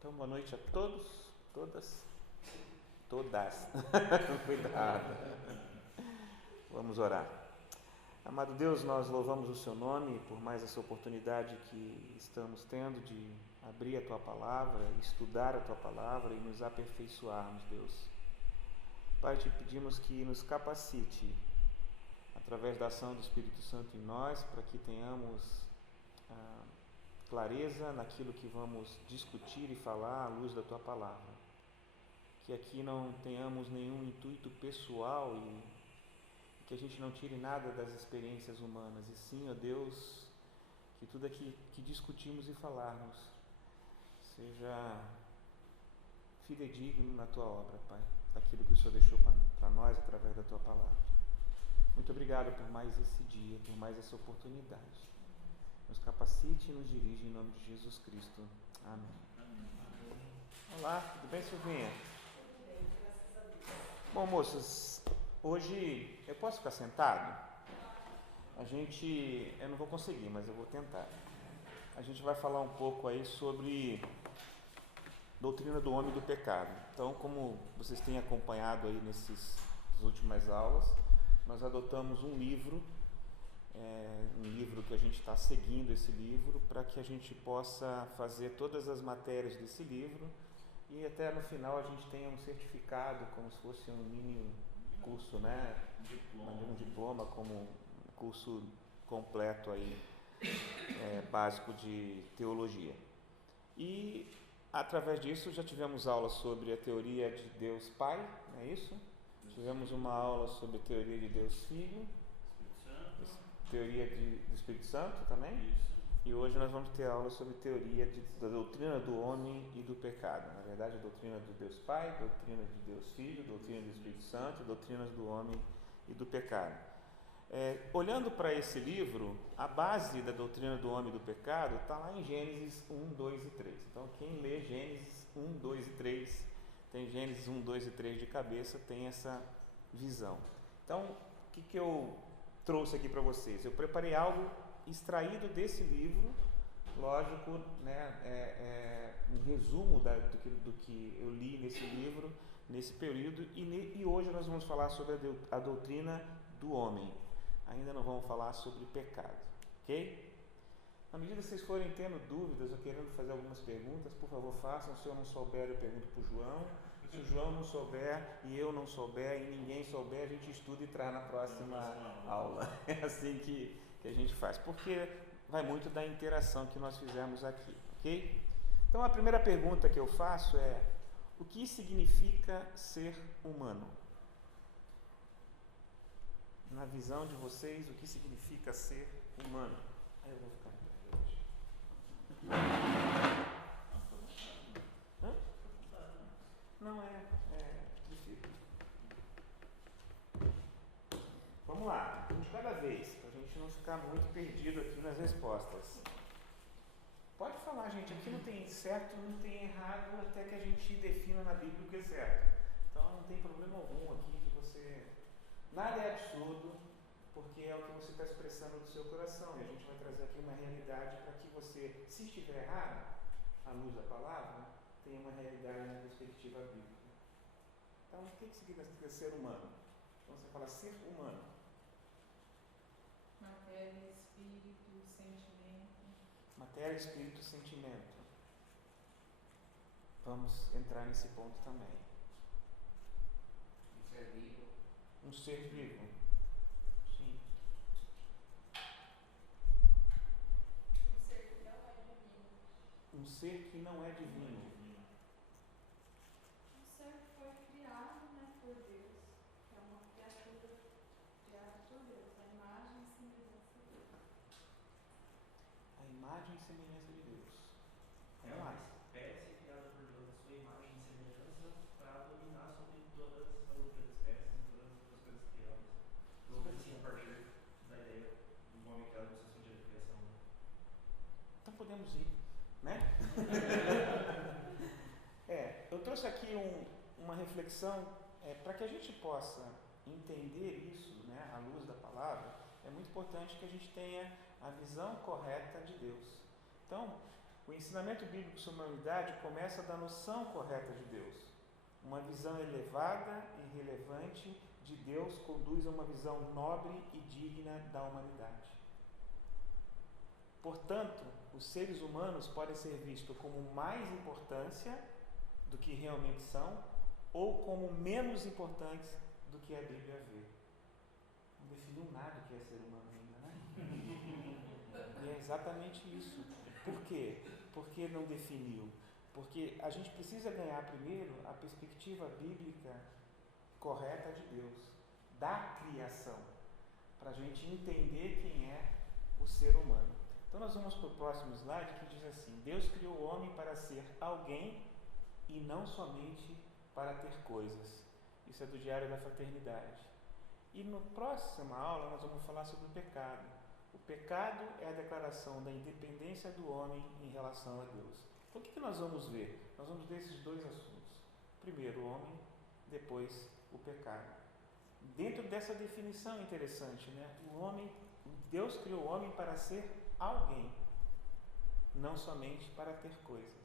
Então, boa noite a todos, todas. Cuidado. Vamos orar. Amado Deus, nós louvamos o Seu nome por mais essa oportunidade que estamos tendo de abrir a Tua Palavra, estudar a Tua Palavra e nos aperfeiçoarmos, Deus. Pai, te pedimos que nos capacite através da ação do Espírito Santo em nós, para que tenhamos clareza naquilo que vamos discutir e falar à luz da Tua Palavra. Que aqui não tenhamos nenhum intuito pessoal e que a gente não tire nada das experiências humanas, e sim, ó Deus, que tudo aqui que discutimos e falarmos seja fidedigno na Tua obra, Pai, daquilo que o Senhor deixou para nós através da Tua Palavra. Muito obrigado por mais esse dia, por mais essa oportunidade. Nos capacite e nos dirige em nome de Jesus Cristo. Amém. Olá, tudo bem, Silvinha? Bom, moças, hoje eu posso ficar sentado? Eu não vou conseguir, mas eu vou tentar. A gente vai falar um pouco aí sobre doutrina do homem e do pecado. Então, como vocês têm acompanhado aí nessas últimas aulas, nós adotamos um livro que a gente está seguindo esse livro para que a gente possa fazer todas as matérias desse livro e até no final a gente tenha um certificado, como se fosse um mini curso, né? Um diploma como um curso completo aí, básico de teologia. E através disso já tivemos aulas sobre a teoria de Deus Pai, não é isso? Tivemos uma aula sobre a teoria de Deus Filho, teoria do Espírito Santo também. Isso. E hoje nós vamos ter aula sobre teoria da doutrina do homem e do pecado. Na verdade, a doutrina do Deus Pai, doutrina de Deus Filho, doutrina do Espírito Santo, doutrinas do homem e do pecado. Olhando para esse livro, a base da doutrina do homem e do pecado está lá em Gênesis 1, 2 e 3. Então, quem lê Gênesis 1, 2 e 3, tem Gênesis 1, 2 e 3 de cabeça, tem essa visão. Então, o que eu trouxe aqui para vocês? Eu preparei algo extraído desse livro, lógico, né, um resumo do que eu li nesse livro, nesse período, e hoje nós vamos falar sobre a doutrina do homem. Ainda não vamos falar sobre pecado, ok? À medida que vocês forem tendo dúvidas ou querendo fazer algumas perguntas, por favor façam. Se eu não souber, eu pergunto para o João. Se o João não souber e eu não souber e ninguém souber, a gente estuda e traz na próxima aula. É assim que a gente faz, porque vai muito da interação que nós fizemos aqui, ok? Então a primeira pergunta que eu faço é: o que significa ser humano? Na visão de vocês, o que significa ser humano? Aí eu vou ficar Hã? Não é difícil. Vamos lá, um de cada vez, para a gente não ficar muito perdido aqui nas respostas. Pode falar, gente, aqui não tem certo, não tem errado, até que a gente defina na Bíblia o que é certo. Então não tem problema algum aqui de você... Nada é absurdo, porque é o que você está expressando do seu coração. E a gente vai trazer aqui uma realidade para que você, se estiver errado, à luz da palavra, tenha uma realidade na perspectiva bíblica. Então, o que significa ser humano? Então, você fala ser humano. Matéria, espírito, sentimento. Matéria, espírito, sentimento. Vamos entrar nesse ponto também. Um ser vivo. Um ser vivo. Sim. Um ser que não é divino. Um ser que não é divino. Um ser que foi criado, por Deus. Que é uma criatura criada por Deus, a imagem e semelhança de Deus. A imagem e semelhança de Deus. É uma espécie criada por Deus, a sua imagem e semelhança, para dominar sobre todas as outras espécies e todas as outras coisas criadas. Vamos assim, a partir da ideia do homem criado no seu sentido de criação. Então podemos ir, né? Eu trouxe aqui uma reflexão para que a gente possa entender isso, né, à luz da palavra. É muito importante que a gente tenha a visão correta de Deus. Então, O ensinamento bíblico sobre a humanidade começa da noção correta de Deus. Uma visão elevada e relevante de Deus conduz a uma visão nobre e digna da humanidade. Portanto, os seres humanos podem ser vistos como mais importância do que realmente são ou como menos importantes do que a Bíblia vê. Não definiu nada o que é ser humano ainda, né? E é exatamente isso. Por quê? Por que não definiu? Porque a gente precisa ganhar primeiro a perspectiva bíblica correta de Deus, da criação, para a gente entender quem é o ser humano. Então nós vamos para o próximo slide que diz assim: Deus criou o homem para ser alguém e não somente para ter coisas. Isso é do Diário da Fraternidade. E na próxima aula nós vamos falar sobre o pecado. O pecado é a declaração da independência do homem em relação a Deus. Então o que nós vamos ver? Nós vamos ver esses dois assuntos. Primeiro o homem, depois o pecado. Dentro dessa definição interessante, né? Deus criou o homem para ser alguém, não somente para ter coisas.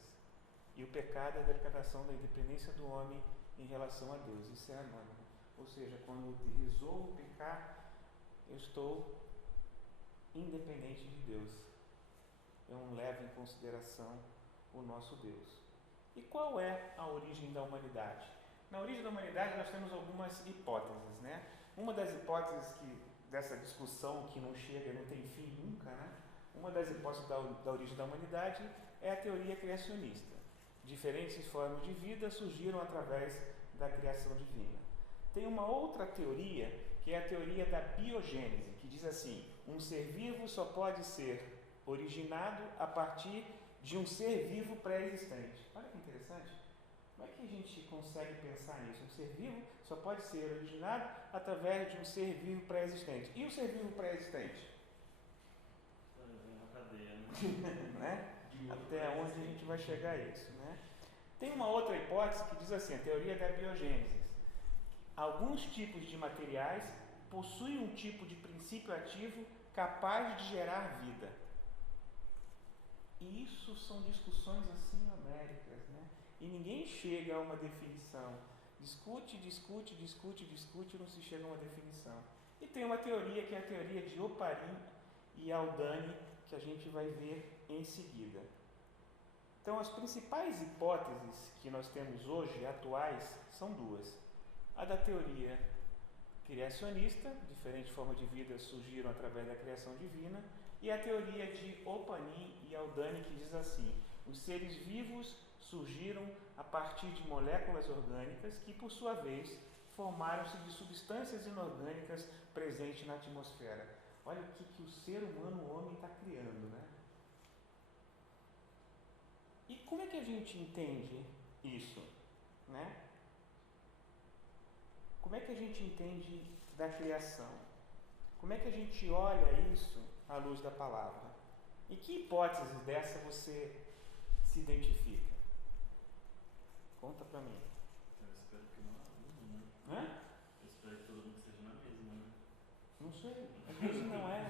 E o pecado é a declaração da independência do homem em relação a Deus. Isso é anônimo. Ou seja, quando eu resolvo pecar, eu estou independente de Deus. Eu não levo em consideração o nosso Deus. E qual é a origem da humanidade? Na origem da humanidade nós temos algumas hipóteses, né? Uma das hipóteses dessa discussão que não chega, não tem fim nunca, né? Uma das hipóteses da origem da humanidade é a teoria criacionista. Diferentes formas de vida surgiram através da criação divina. Tem uma outra teoria, que é a teoria da biogênese, que diz assim: um ser vivo só pode ser originado a partir de um ser vivo pré-existente. Olha que interessante. Como é que a gente consegue pensar nisso? Um ser vivo só pode ser originado através de um ser vivo pré-existente. E o ser vivo pré-existente? Na cadeia, né? Até onde a gente vai chegar a isso, né? Tem uma outra hipótese que diz assim, a teoria da biogênese. Alguns tipos de materiais possuem um tipo de princípio ativo capaz de gerar vida. E isso são discussões assim homéricas, né? E ninguém chega a uma definição. Discute, não se chega a uma definição. E tem uma teoria que é a teoria de Oparin e Aldani, que a gente vai ver em seguida. Então, as principais hipóteses que nós temos hoje, atuais, são duas. A da teoria criacionista, diferentes formas de vida surgiram através da criação divina, e a teoria de Oparin e Aldani, que diz assim: os seres vivos surgiram a partir de moléculas orgânicas que, por sua vez, formaram-se de substâncias inorgânicas presentes na atmosfera. Olha o que o ser humano, o homem, está criando, né? E como é que a gente entende isso, né? Como é que a gente entende da criação? Como é que a gente olha isso à luz da palavra? Em que hipótese dessa você se identifica? Conta pra mim. Eu espero que não é, né? Eu espero que todo mundo esteja na mesma, né? Não sei. Às vezes não é.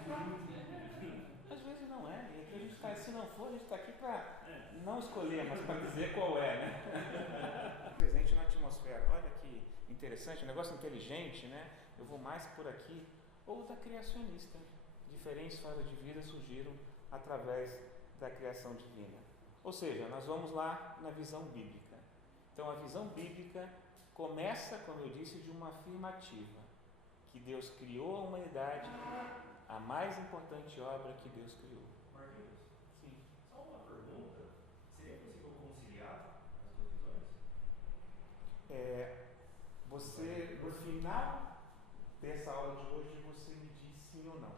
Às vezes não é. E aqui a gente tá, se não for, a gente está aqui para não escolher, mas para dizer qual é, né? Presente na atmosfera. Olha que interessante, um negócio inteligente, né? Eu vou mais por aqui. Ou da criacionista. Diferentes formas de vida surgiram através da criação divina. Ou seja, nós vamos lá na visão bíblica. Então, a visão bíblica começa, como eu disse, de uma afirmativa. Que Deus criou a humanidade, a mais importante obra que Deus criou. Marquinhos, Sim. só uma pergunta. Seria possível conciliar as duas visões? Você, no final dessa aula de hoje, você me diz sim ou não.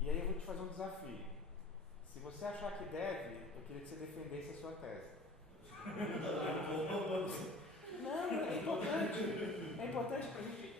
E aí eu vou te fazer um desafio. Se você achar que deve, eu queria que você defendesse a sua tese. Não, é importante. É importante para a gente.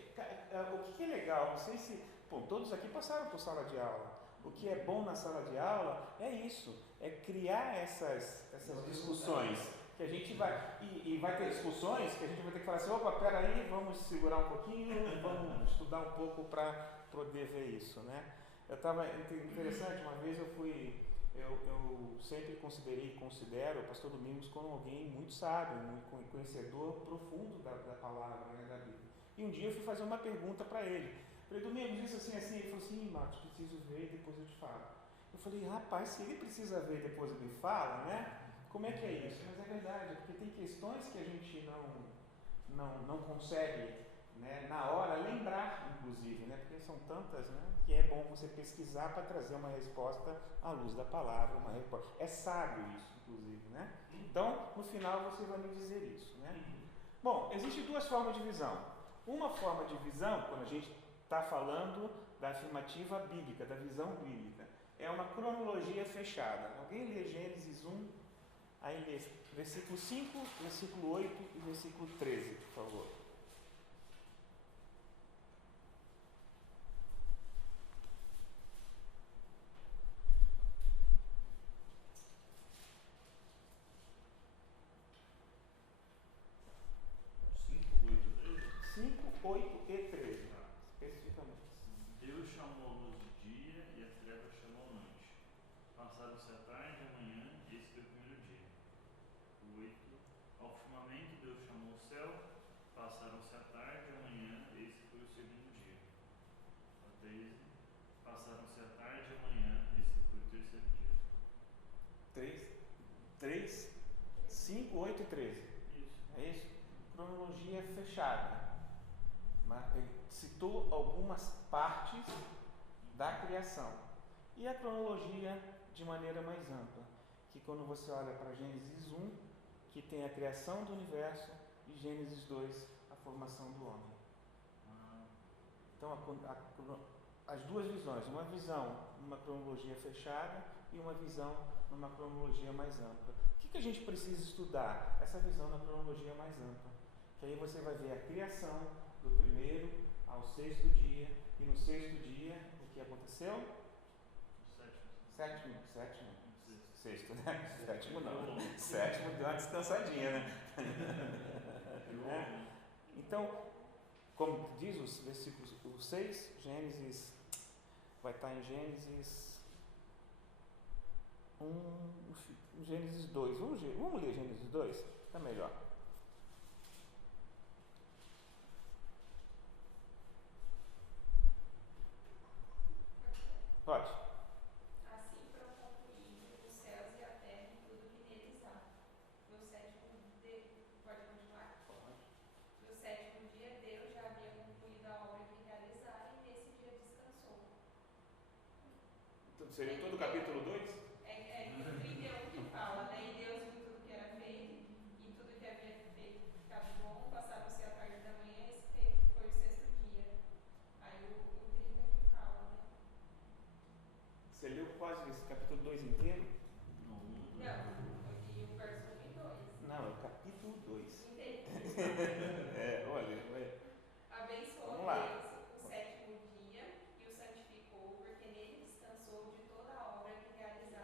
O que é legal, não sei se. Bom, todos aqui passaram por sala de aula. O que é bom na sala de aula é isso, é criar essas discussões. Que a gente vai. E vai ter discussões que a gente vai ter que falar assim: opa, peraí, vamos segurar um pouquinho, vamos estudar um pouco para poder ver isso, né? Eu estava interessante, uma vez eu fui eu sempre considerei e considero o pastor Domingos como alguém muito sábio, muito conhecedor profundo da palavra, né, da Bíblia. E um dia eu fui fazer uma pergunta para ele. Falei, Domingos, isso assim, assim. Ele falou assim, Marcos, preciso ver e depois eu te falo. Eu falei, rapaz, se ele precisa ver e depois ele me fala, né? Como é que é isso? Mas é verdade, porque tem questões que a gente não consegue, né, na hora lembrar, inclusive, né, porque são tantas, né, que é bom você pesquisar para trazer uma resposta à luz da palavra, uma resposta. É sábio isso, inclusive, né? Então, no final você vai me dizer isso, né? Bom, existem duas formas de visão. Uma forma de visão, quando a gente está falando da afirmativa bíblica, da visão bíblica, é uma cronologia fechada. Alguém lê Gênesis 1, aí lê versículo 5, versículo 8 e versículo 13, por favor. Cinco, 8 e 13, especificamente. Deus chamou a luz de dia e a treva chamou a noite. Passaram-se a tarde e a manhã, e esse foi o primeiro dia. 8. Ao firmamento Deus chamou o céu, passaram-se a tarde e a manhã, e esse foi o segundo dia. 13. Passaram-se a tarde e a manhã, esse foi o terceiro dia. 3, 5, 8 e 13. Isso. É isso? Cronologia fechada. Ele citou algumas partes da criação. E a cronologia de maneira mais ampla, que quando você olha para Gênesis 1, que tem a criação do universo, e Gênesis 2, a formação do homem. Então, as duas visões, uma visão numa cronologia fechada e uma visão numa cronologia mais ampla. O que a gente precisa estudar? Essa visão na cronologia mais ampla. Que aí você vai ver a criação do primeiro ao sexto dia, e no sexto dia, o que aconteceu? Sétimo, sexto, né? Sétimo não, sétimo deu uma descansadinha, né? Então, como diz os versículos, o 6, Gênesis, vai estar em Gênesis 1, Gênesis 2, vamos ler Gênesis 2? Está melhor. Pode. Assim foram concluídos os céus e a terra e tudo que neles há. No sétimo dia, pode continuar? Pode. No sétimo dia, Deus já havia concluído a obra que realizara e nesse dia descansou. Então, seria todo o capítulo 2? É no 31 que fala, né? E Deus viu tudo que era feito e tudo que havia feito ficava bom, passaram-se a tarde da manhã, esse foi o sexto dia. Aí o 30 que fala, né? Você leu quase esse capítulo 2 inteiro? Não, e o verso 1 e 2. Não, é o capítulo 2. Entendi. Olha. Abençoou Deus o sétimo dia e o santificou, porque nele descansou de toda a obra que realizara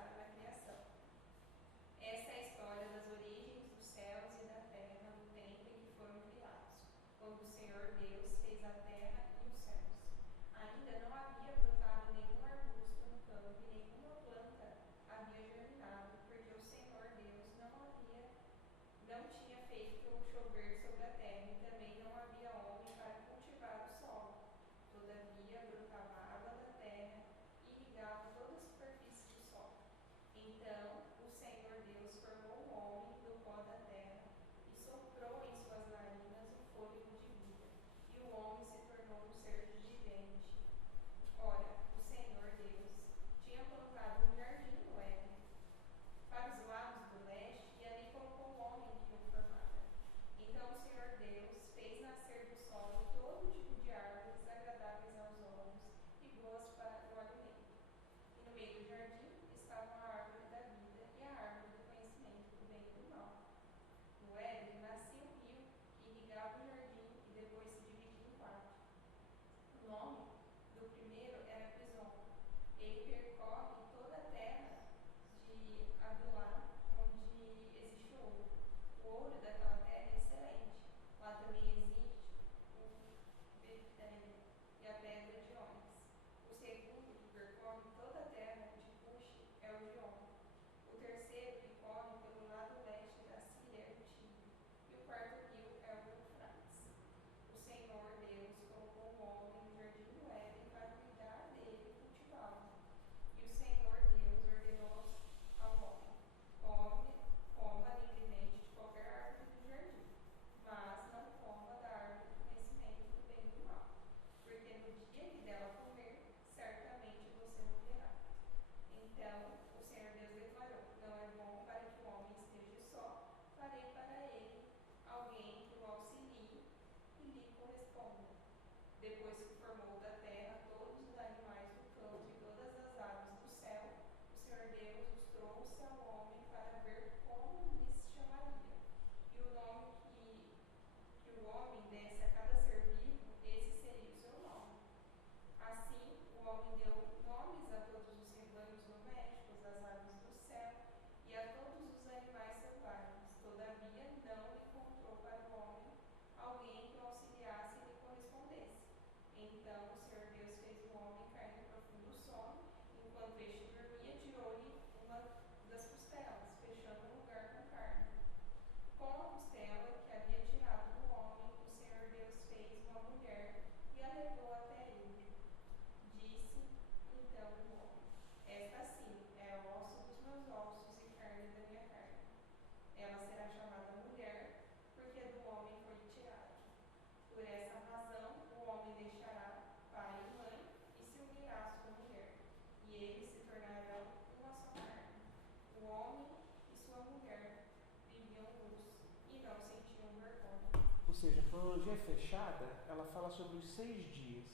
seja, a cronologia fechada, ela fala sobre os 6 dias.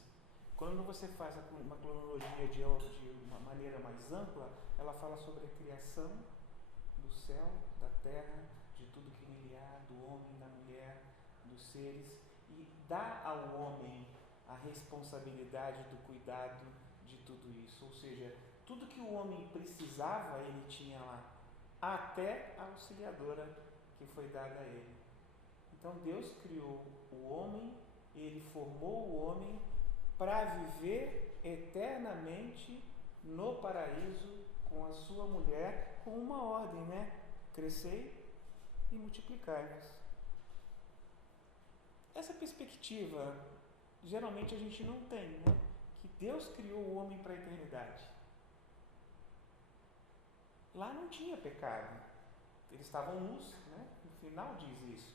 Quando você faz uma cronologia de uma maneira mais ampla, ela fala sobre a criação do céu, da terra, de tudo que nele há, do homem, da mulher, dos seres, e dá ao homem a responsabilidade do cuidado de tudo isso. Ou seja, tudo que o homem precisava, ele tinha lá, até a auxiliadora que foi dada a ele. Então Deus criou o homem, ele formou o homem para viver eternamente no paraíso com a sua mulher, com uma ordem, né? Crescei e multiplicai-vos. Essa perspectiva, geralmente a gente não tem, né? Que Deus criou o homem para a eternidade. Lá não tinha pecado. Eles estavam nus, né? No final diz isso.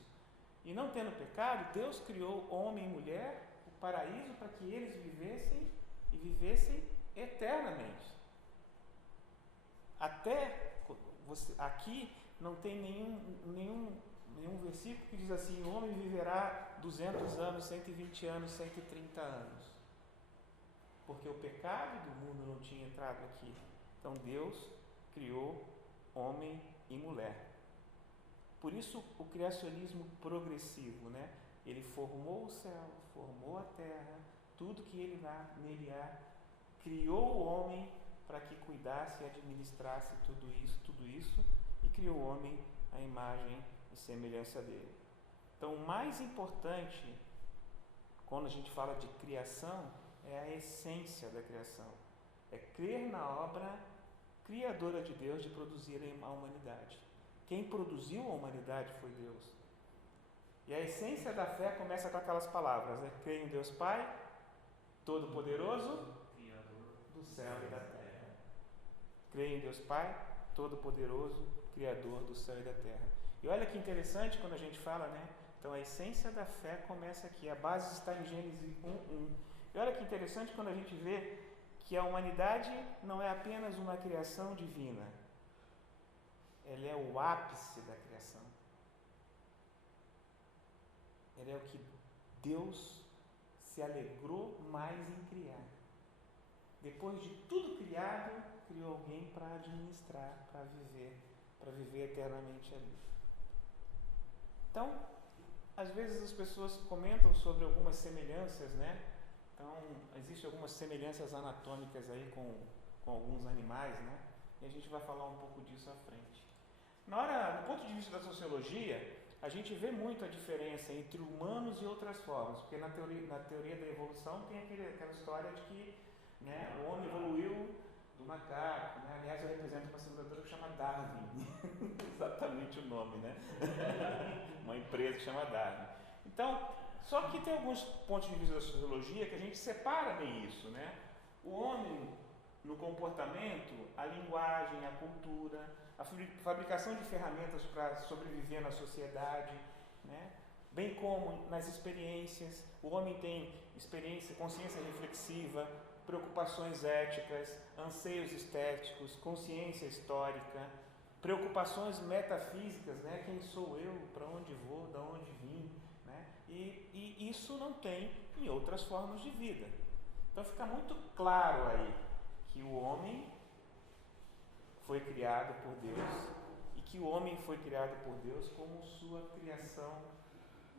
E não tendo pecado, Deus criou homem e mulher, o paraíso, para que eles vivessem e vivessem eternamente. Até aqui não tem nenhum versículo que diz assim: o homem viverá 200 anos, 120 anos, 130 anos. Porque o pecado do mundo não tinha entrado aqui. Então Deus criou homem e mulher. Por isso o criacionismo progressivo, né? Ele formou o céu, formou a terra, tudo que nele há, criou o homem para que cuidasse e administrasse tudo isso, e criou o homem à imagem e semelhança dele. Então, o mais importante, quando a gente fala de criação, é a essência da criação. É crer na obra criadora de Deus de produzir a humanidade. Quem produziu a humanidade foi Deus. E a essência da fé começa com aquelas palavras, né? Creio em Deus Pai, Todo-Poderoso, Criador do céu e da terra. Creio em Deus Pai, Todo-Poderoso, Criador do céu e da terra. E olha que interessante quando a gente fala, né? Então a essência da fé começa aqui. A base está em Gênesis 1:1. E olha que interessante quando a gente vê que a humanidade não é apenas uma criação divina. Ela é o ápice da criação. Ela é o que Deus se alegrou mais em criar. Depois de tudo criado, criou alguém para administrar, para viver eternamente ali. Então, às vezes as pessoas comentam sobre algumas semelhanças, né? Então, existem algumas semelhanças anatômicas aí com alguns animais, né? E a gente vai falar um pouco disso à frente. Do ponto de vista da sociologia, a gente vê muito a diferença entre humanos e outras formas, porque na teoria da evolução tem aquela história de que, né, o homem evoluiu do macaco, né? Aliás, eu represento uma seguradora que chama Darwin, exatamente o nome, né? Uma empresa que chama Darwin. Então, só que tem alguns pontos de vista da sociologia que a gente separa bem isso, né? O homem, no comportamento, a linguagem, a cultura, a fabricação de ferramentas para sobreviver na sociedade, né? Bem como nas experiências. O homem tem experiência, consciência reflexiva, preocupações éticas, anseios estéticos, consciência histórica, preocupações metafísicas, né? Quem sou eu, para onde vou, de onde vim, né? E isso não tem em outras formas de vida. Então fica muito claro aí que o homem foi criado por Deus e que o homem foi criado por Deus como sua criação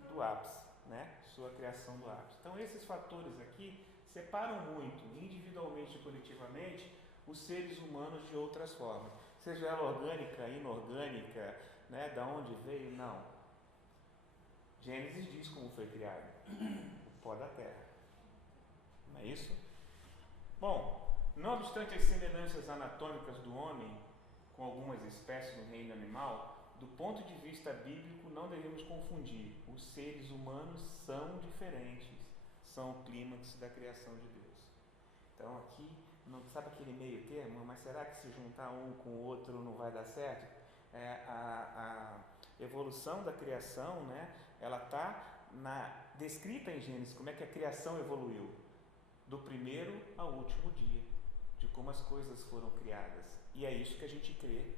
do ápice, né? Sua criação do ápice. Então esses fatores aqui separam muito, individualmente e coletivamente, os seres humanos de outras formas. Seja ela orgânica, inorgânica, né? Da onde veio, não. Gênesis diz como foi criado, o pó da terra. Não é isso? Bom, não obstante as semelhanças anatômicas do homem com algumas espécies do reino animal, do ponto de vista bíblico não devemos confundir. Os seres humanos são diferentes, são o clímax da criação de Deus. Então aqui, não sabe aquele meio termo, mas será que se juntar um com o outro não vai dar certo? A evolução da criação, né, ela está descrita em Gênesis, como é que a criação evoluiu, do primeiro ao último dia, de como as coisas foram criadas. E é isso que a gente crê,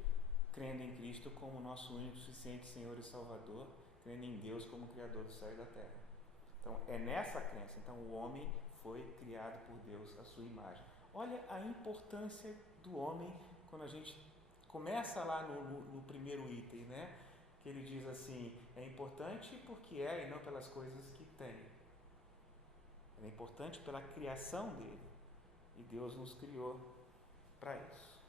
crendo em Cristo como nosso único, suficiente Senhor e Salvador, crendo em Deus como Criador do céu e da terra. Então, é nessa crença. Então, o homem foi criado por Deus à sua imagem. Olha a importância do homem quando a gente começa lá no primeiro item, né? Que ele diz assim, é importante porque é e não pelas coisas que tem. É importante pela criação dele. E Deus nos criou para isso.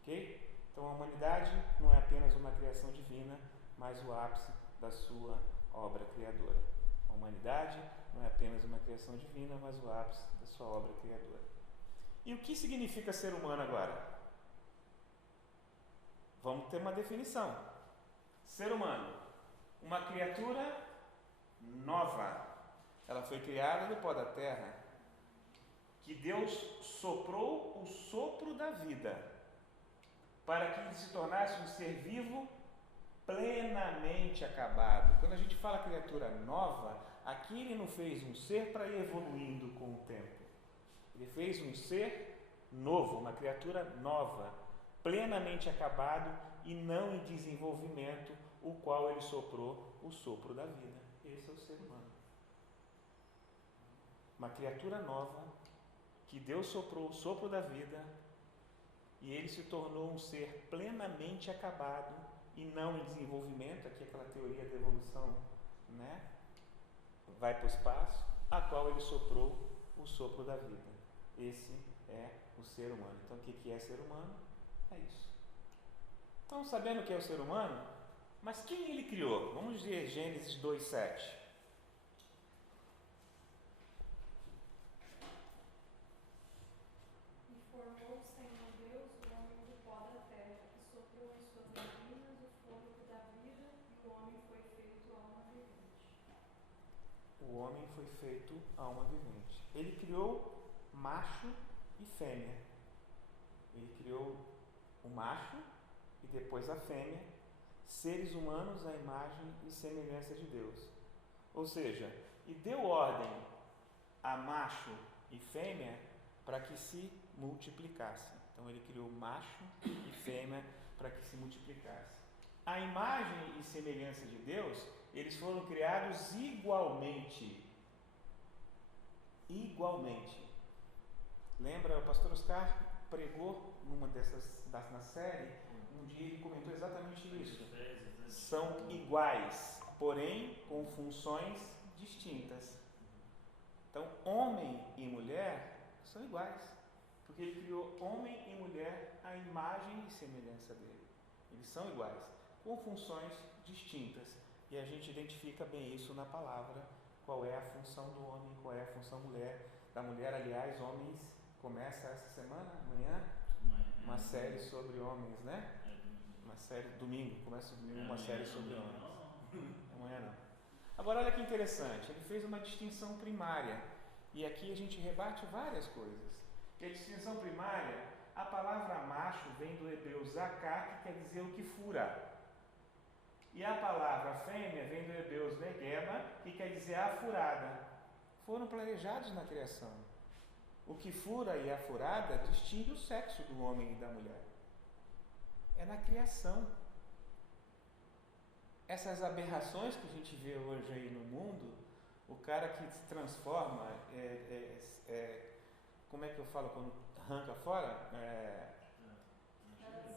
Ok? Então, a humanidade não é apenas uma criação divina, mas o ápice da sua obra criadora. A humanidade não é apenas uma criação divina, mas o ápice da sua obra criadora. E o que significa ser humano agora? Vamos ter uma definição. Ser humano, uma criatura nova. Ela foi criada do pó da terra, que Deus soprou o sopro da vida, para que ele se tornasse um ser vivo plenamente acabado. Quando a gente fala criatura nova, aqui ele não fez um ser para ir evoluindo com o tempo. Ele fez um ser novo, uma criatura nova, plenamente acabado e não em desenvolvimento, o qual ele soprou o sopro da vida. Esse é o ser humano. Uma criatura nova, que Deus soprou o sopro da vida e ele se tornou um ser plenamente acabado e não em desenvolvimento, aqui aquela teoria da evolução, né? Vai para o espaço, a qual ele soprou o sopro da vida. Esse é o ser humano. Então, o que é ser humano? É isso. Então, sabendo o que é o ser humano, mas quem ele criou? Vamos ver Gênesis 2:7. E formou o Senhor Deus o homem do pó da terra, e soprou em suas narinas o fôlego da vida, e o homem foi feito alma vivente. O homem foi feito alma vivente. Ele criou macho e fêmea. Ele criou o macho e depois a fêmea, seres humanos à imagem e semelhança de Deus. Ou seja, e deu ordem a macho e fêmea para que se multiplicassem. Então ele criou macho e fêmea para que se multiplicassem. A imagem e semelhança de Deus, eles foram criados igualmente. Igualmente. Lembra, o pastor Oscar pregou numa dessas, na série, um dia ele comentou exatamente isso. São iguais, porém com funções distintas. Então, homem e mulher são iguais, porque ele criou homem e mulher à imagem e semelhança dele. Eles são iguais, com funções distintas. E a gente identifica bem isso na palavra, qual é a função do homem, qual é a função da mulher. Aliás, homens, começa essa semana, amanhã, uma série sobre homens, né? Uma série, domingo, começa domingo uma série sobre homens. Amanhã não. Agora olha que interessante, ele fez uma distinção primária, e aqui a gente rebate várias coisas. E a distinção primária, a palavra macho vem do hebreu zaká, que quer dizer o que fura. E a palavra fêmea vem do hebreu negeba, que quer dizer a furada. Foram planejados na criação. O que fura e a furada distingue o sexo do homem e da mulher. É na criação. Essas aberrações que a gente vê hoje aí no mundo, o cara que se transforma, como é que eu falo quando arranca fora?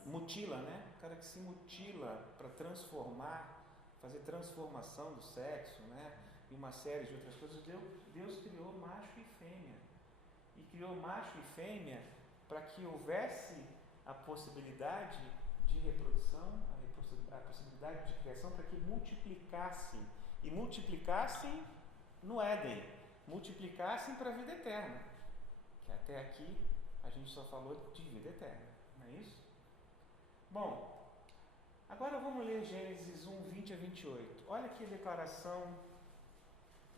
Mutila, né? O cara que se mutila para transformar, fazer transformação do sexo, né? E uma série de outras coisas. Deus criou macho e fêmea. E criou macho e fêmea para que houvesse a possibilidade de reprodução, a possibilidade de criação, para que multiplicassem. E multiplicassem no Éden, multiplicassem para a vida eterna. Que até aqui a gente só falou de vida eterna, não é isso? Bom, agora vamos ler Gênesis 1, 20 a 28. Olha que declaração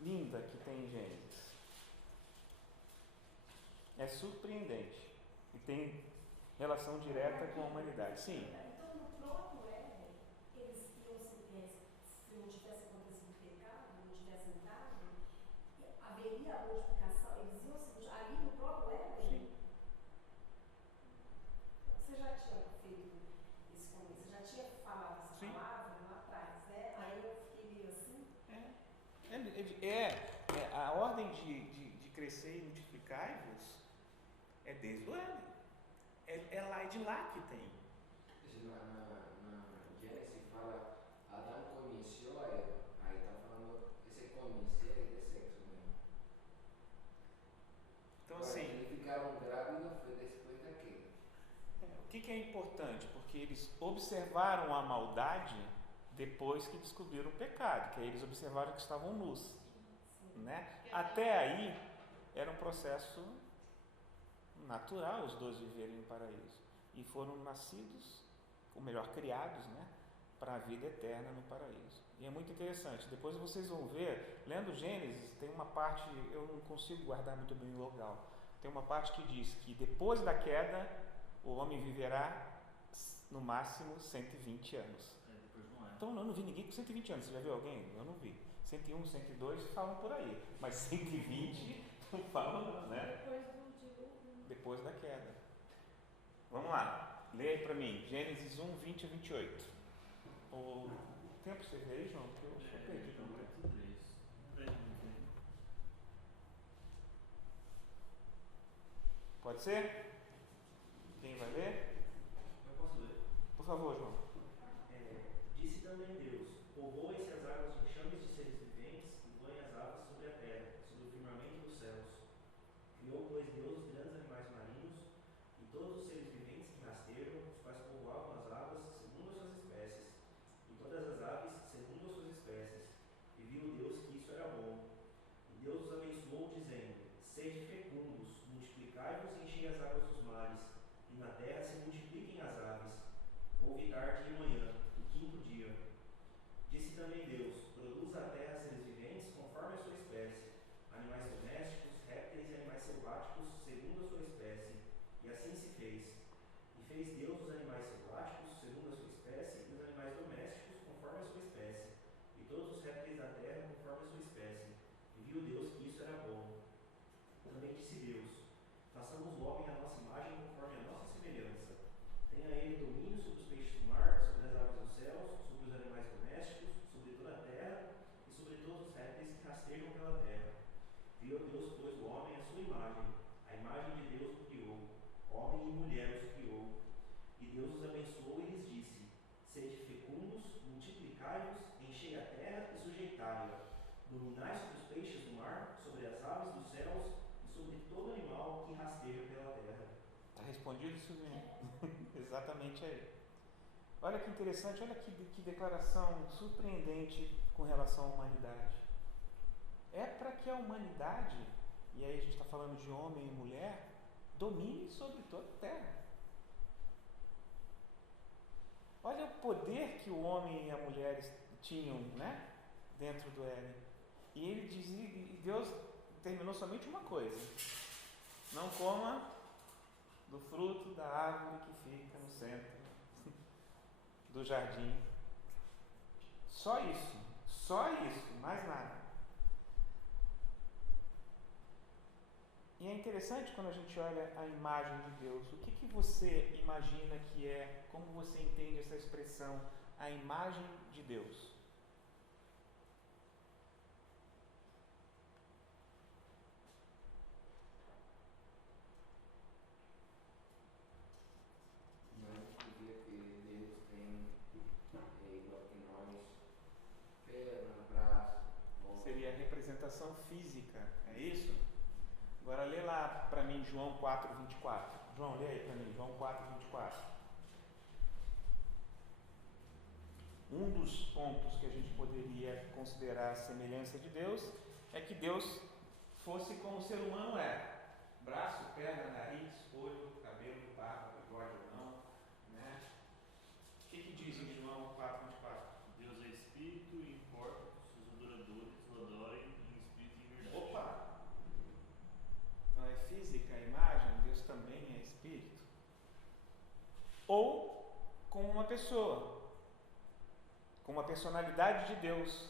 linda que tem em Gênesis. É surpreendente e tem relação direta com a humanidade. Sim. Então, no próprio Éden, eles iam se não tivesse acontecido o pecado, não tivesse entrado, haveria a multiplicação, eles iam se ali no próprio Éden? Sim. Você já tinha feito esse começo, você já tinha falado essa Sim. palavra lá atrás, né? Aí eu fiquei meio assim. A ordem de crescer e multiplicar-vos é desde o Éden. É lá e de lá que tem. Na Gênesis fala, Adão conheceu a Eva. Aí está falando, esse conhecer é de sexo mesmo. Então, Agora, assim, eles ficaram grávidos foi depois da queda. o que é importante? Porque eles observaram a maldade depois que descobriram o pecado, que aí eles observaram que estavam nus. Né? Até aí era um processo natural os dois viverem no paraíso. E foram nascidos, ou melhor, criados, né, para a vida eterna no paraíso. E é muito interessante. Depois vocês vão ver, lendo Gênesis, tem uma parte, eu não consigo guardar muito bem o local, tem uma parte que diz que depois da queda, o homem viverá no máximo 120 anos. Depois não é. Então eu não vi ninguém com 120 anos. Você já viu alguém? Eu não vi. 101, 102 falam por aí, mas 120 não falam, né? Depois da queda. Vamos lá, leia aí para mim, Gênesis 1, 20 a 28. O tempo você vê aí, João? Porque eu sou perdido no tempo. Pode ser? Quem vai ler? Eu posso ler? Por favor, João. Disse também Deus: povoem-se as águas de enxames de seres viventes e voem as aves sobre a terra, sobre o firmamento dos céus. Criou, pois, Deus os grandes animais marinhos e todos os seres viventes que rastejam, os quais povoavam as águas segundo as suas espécies, e todas as aves segundo as suas espécies. E viu Deus que isso era bom. E Deus os abençoou, dizendo: sede fecundos, multiplicai-vos e enchei as águas dos mares, e na terra se multipliquem as aves. Houve tarde e manhã, o quinto dia. Disse também Deus: produza a terra seres viventes conforme a sua espécie, animais domésticos, répteis e animais selváticos, segundo a sua espécie. E assim se fez. E fez Deus os animais selváticos, segundo a sua espécie, e os animais domésticos, conforme a sua espécie, e todos os répteis da terra, conforme a sua espécie. E viu Deus que isso era bom. Também disse Deus: façamos o homem à nossa imagem, conforme a nossa semelhança. Tenha ele domínio sobre os peixes do mar, sobre as aves dos céus, sobre os animais domésticos, sobre toda a terra e sobre todos os répteis que rastejam pela terra. Viu Deus, pois, o homem à sua imagem. A imagem de Deus o criou. Homem e mulher os criou. E Deus os abençoou e lhes disse: sede fecundos, multiplicai-vos, enchei a terra e sujeitai-a. Dominai sobre os peixes do mar, sobre as aves dos céus e sobre todo animal que rasteja pela terra. Está respondido isso mesmo. Exatamente aí. Olha que interessante, olha que declaração surpreendente com relação à humanidade. É para que a humanidade, e aí a gente está falando de homem e mulher, domine sobre toda a terra. Olha o poder que o homem e a mulher tinham, né, dentro do Éden. E ele dizia, e Deus determinou somente uma coisa: não coma do fruto da árvore que fica no centro do jardim. Só isso, mais nada. E é interessante quando a gente olha a imagem de Deus. O que você imagina que é, como você entende essa expressão, a imagem de Deus? Mas podia que Deus tem igual que nós, perna, braço, mão. Seria a representação física, é isso? Agora lê lá para mim João 4:24. João, lê aí para mim, João 4:24. Um dos pontos que a gente poderia considerar a semelhança de Deus é que Deus fosse como o ser humano é. Braço, perna, nariz, olho, cabelo, barba, bigode ou não, né? O que diz em João 4:24? Deus é espírito e importa que os adoradores o adorem em espírito e em verdade. Opa! Então é física a imagem, Deus também é espírito. Ou com uma pessoa, com uma personalidade de Deus,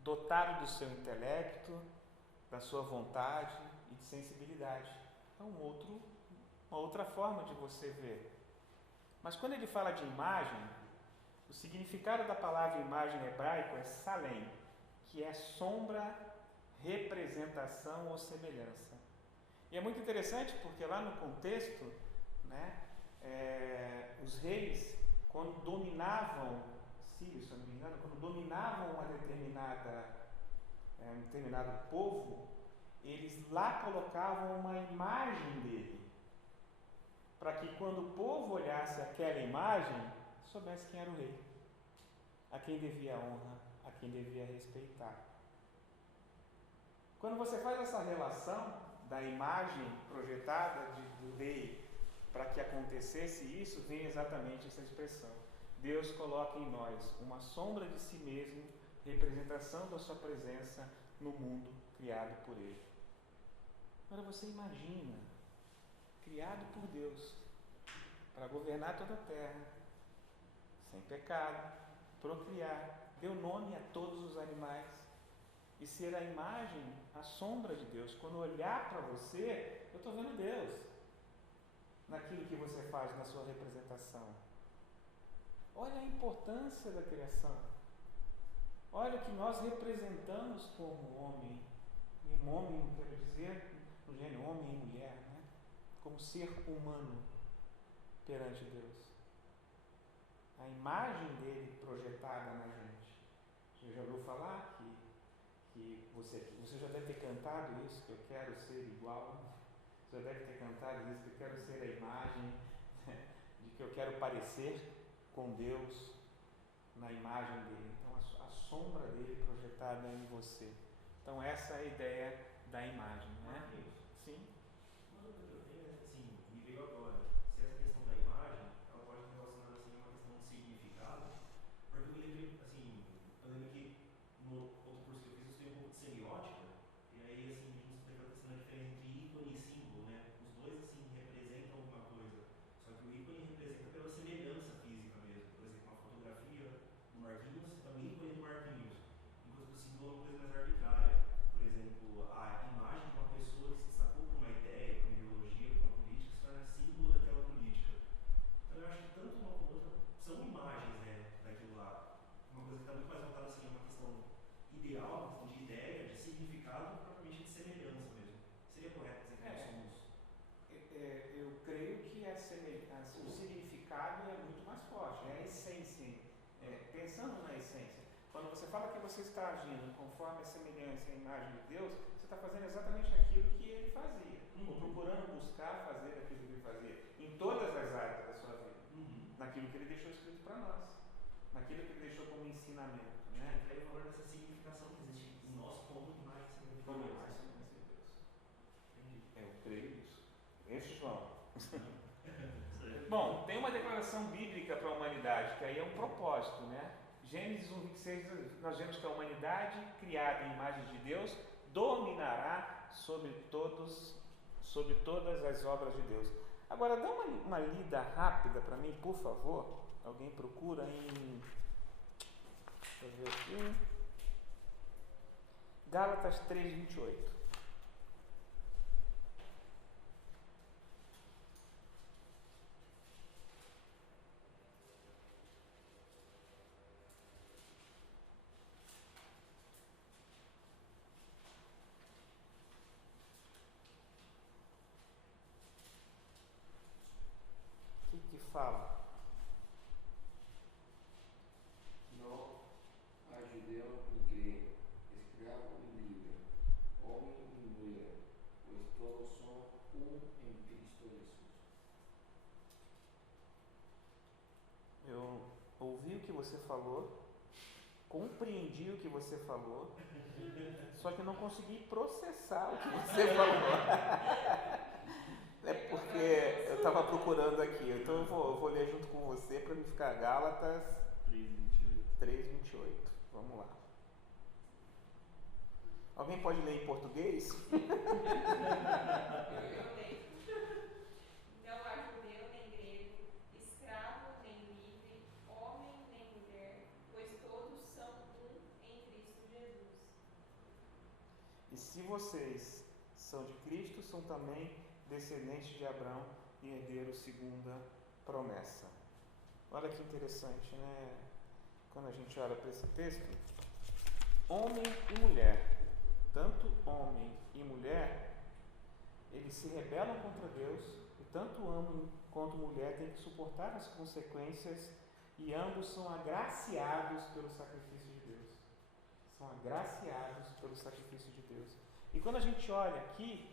dotado do seu intelecto, da sua vontade e de sensibilidade. É uma outra forma de você ver. Mas quando ele fala de imagem, o significado da palavra imagem em hebraico é salem, que é sombra, representação ou semelhança. E é muito interessante porque lá no contexto, né, os reis, quando dominavam Síria, se eu não me engano, quando dominavam um determinado povo, eles lá colocavam uma imagem dele, para que quando o povo olhasse aquela imagem, soubesse quem era o rei, a quem devia honra, a quem devia respeitar. Quando você faz essa relação da imagem projetada do rei para que acontecesse isso, vem exatamente essa expressão. Deus coloca em nós uma sombra de si mesmo, representação da sua presença no mundo criado por Ele. Agora você imagina, criado por Deus, para governar toda a terra, sem pecado, procriar, deu nome a todos os animais e ser a imagem, a sombra de Deus. Quando eu olhar para você, eu estou vendo Deus naquilo que você faz, na sua representação. Olha a importância da criação. Olha o que nós representamos como homem. E homem, não quero dizer no gênero homem e mulher, né? Como ser humano perante Deus. A imagem dele projetada na gente. Você já ouviu falar que você já deve ter cantado isso, que eu quero ser igual? Você já deve ter cantado isso, que eu quero ser a imagem, de que eu quero parecer com Deus na imagem dele. Então, a sombra dele projetada em você. Então, essa é a ideia da imagem, né? Sim. Uma dúvida que eu tenho é assim, me veio agora, se essa questão da imagem, ela pode estar relacionada assim, a uma questão de significado, porque eu me lembrei, assim, eu lembro que no outro curso que eu fiz, eu estudei um pouco de semiótica, e aí, assim, a gente explica a diferença entre ícone e símbolo, né? Os dois, assim, representam alguma coisa, só que o ícone representa pela semelhança física mesmo. Por exemplo, uma fotografia do Marquinhos é um ícone do Marquinhos, enquanto que o símbolo é uma coisa mais arbitrária. Por exemplo, a imagem de uma pessoa que se destacou por uma ideia, por uma ideologia, por uma política, se torna símbolo daquela política. Então eu acho que tanto uma como outra são imagens, né, daquilo lá. Uma coisa que está muito mais voltada assim, a uma questão ideal, uma questão de ideia, de significado, propriamente de semelhança mesmo. Seria correto dizer que nós somos? Eu creio que o significado é muito mais forte, é a essência. Pensando na essência, quando você fala que você está agindo conforme a semelhança e a imagem de Deus, você está fazendo exatamente aquilo que ele fazia, ou procurando buscar fazer aquilo que ele fazia, em todas as áreas da sua vida, naquilo que ele deixou escrito para nós, naquilo que ele deixou como ensinamento, né? É o valor dessa significação que existe em nós como imagem e semelhança. Como imagem e semelhança de Deus. Eu creio nisso. Esse João. Bom, tem uma declaração bíblica para a humanidade, que aí é um propósito, né? Gênesis 1:26, nós vemos que a humanidade, criada em imagem de Deus, dominará sobre todas as obras de Deus. Agora, dá uma lida rápida para mim, por favor. Alguém procura em... Deixa eu ver aqui. Gálatas 3:28. O que fala? Não há judeu e grego, escravo e livre, homem e mulher, pois todos são um em Cristo Jesus. Eu ouvi o que você falou, compreendi o que você falou, só que não consegui processar o que você falou. É porque eu estava procurando aqui, então eu vou ler junto com você para não ficar. Gálatas 3:28. Vamos lá. Alguém pode ler em português? Eu leio. Não há judeu nem grego, escravo nem livre, homem nem mulher, pois todos são um em Cristo Jesus. E se vocês são de Cristo, são também descendentes de Abraão e herdeiros segundo a promessa. Olha que interessante, né? Quando a gente olha para esse texto, homem e mulher, tanto homem e mulher, eles se rebelam contra Deus, e tanto homem quanto mulher têm que suportar as consequências, e ambos são agraciados pelo sacrifício de Deus. São agraciados pelo sacrifício de Deus. E quando a gente olha aqui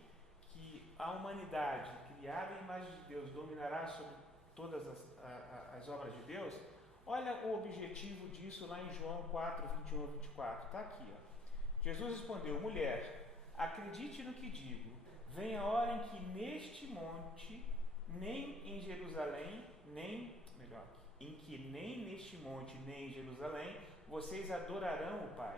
que a humanidade, criada em imagem de Deus, dominará sobre todas as obras de Deus, olha o objetivo disso lá em João 4, 21 a 24. Está aqui. Ó. Jesus respondeu: mulher, acredite no que digo. Vem a hora em que neste monte, nem em Jerusalém, em que nem neste monte, nem em Jerusalém, vocês adorarão o Pai.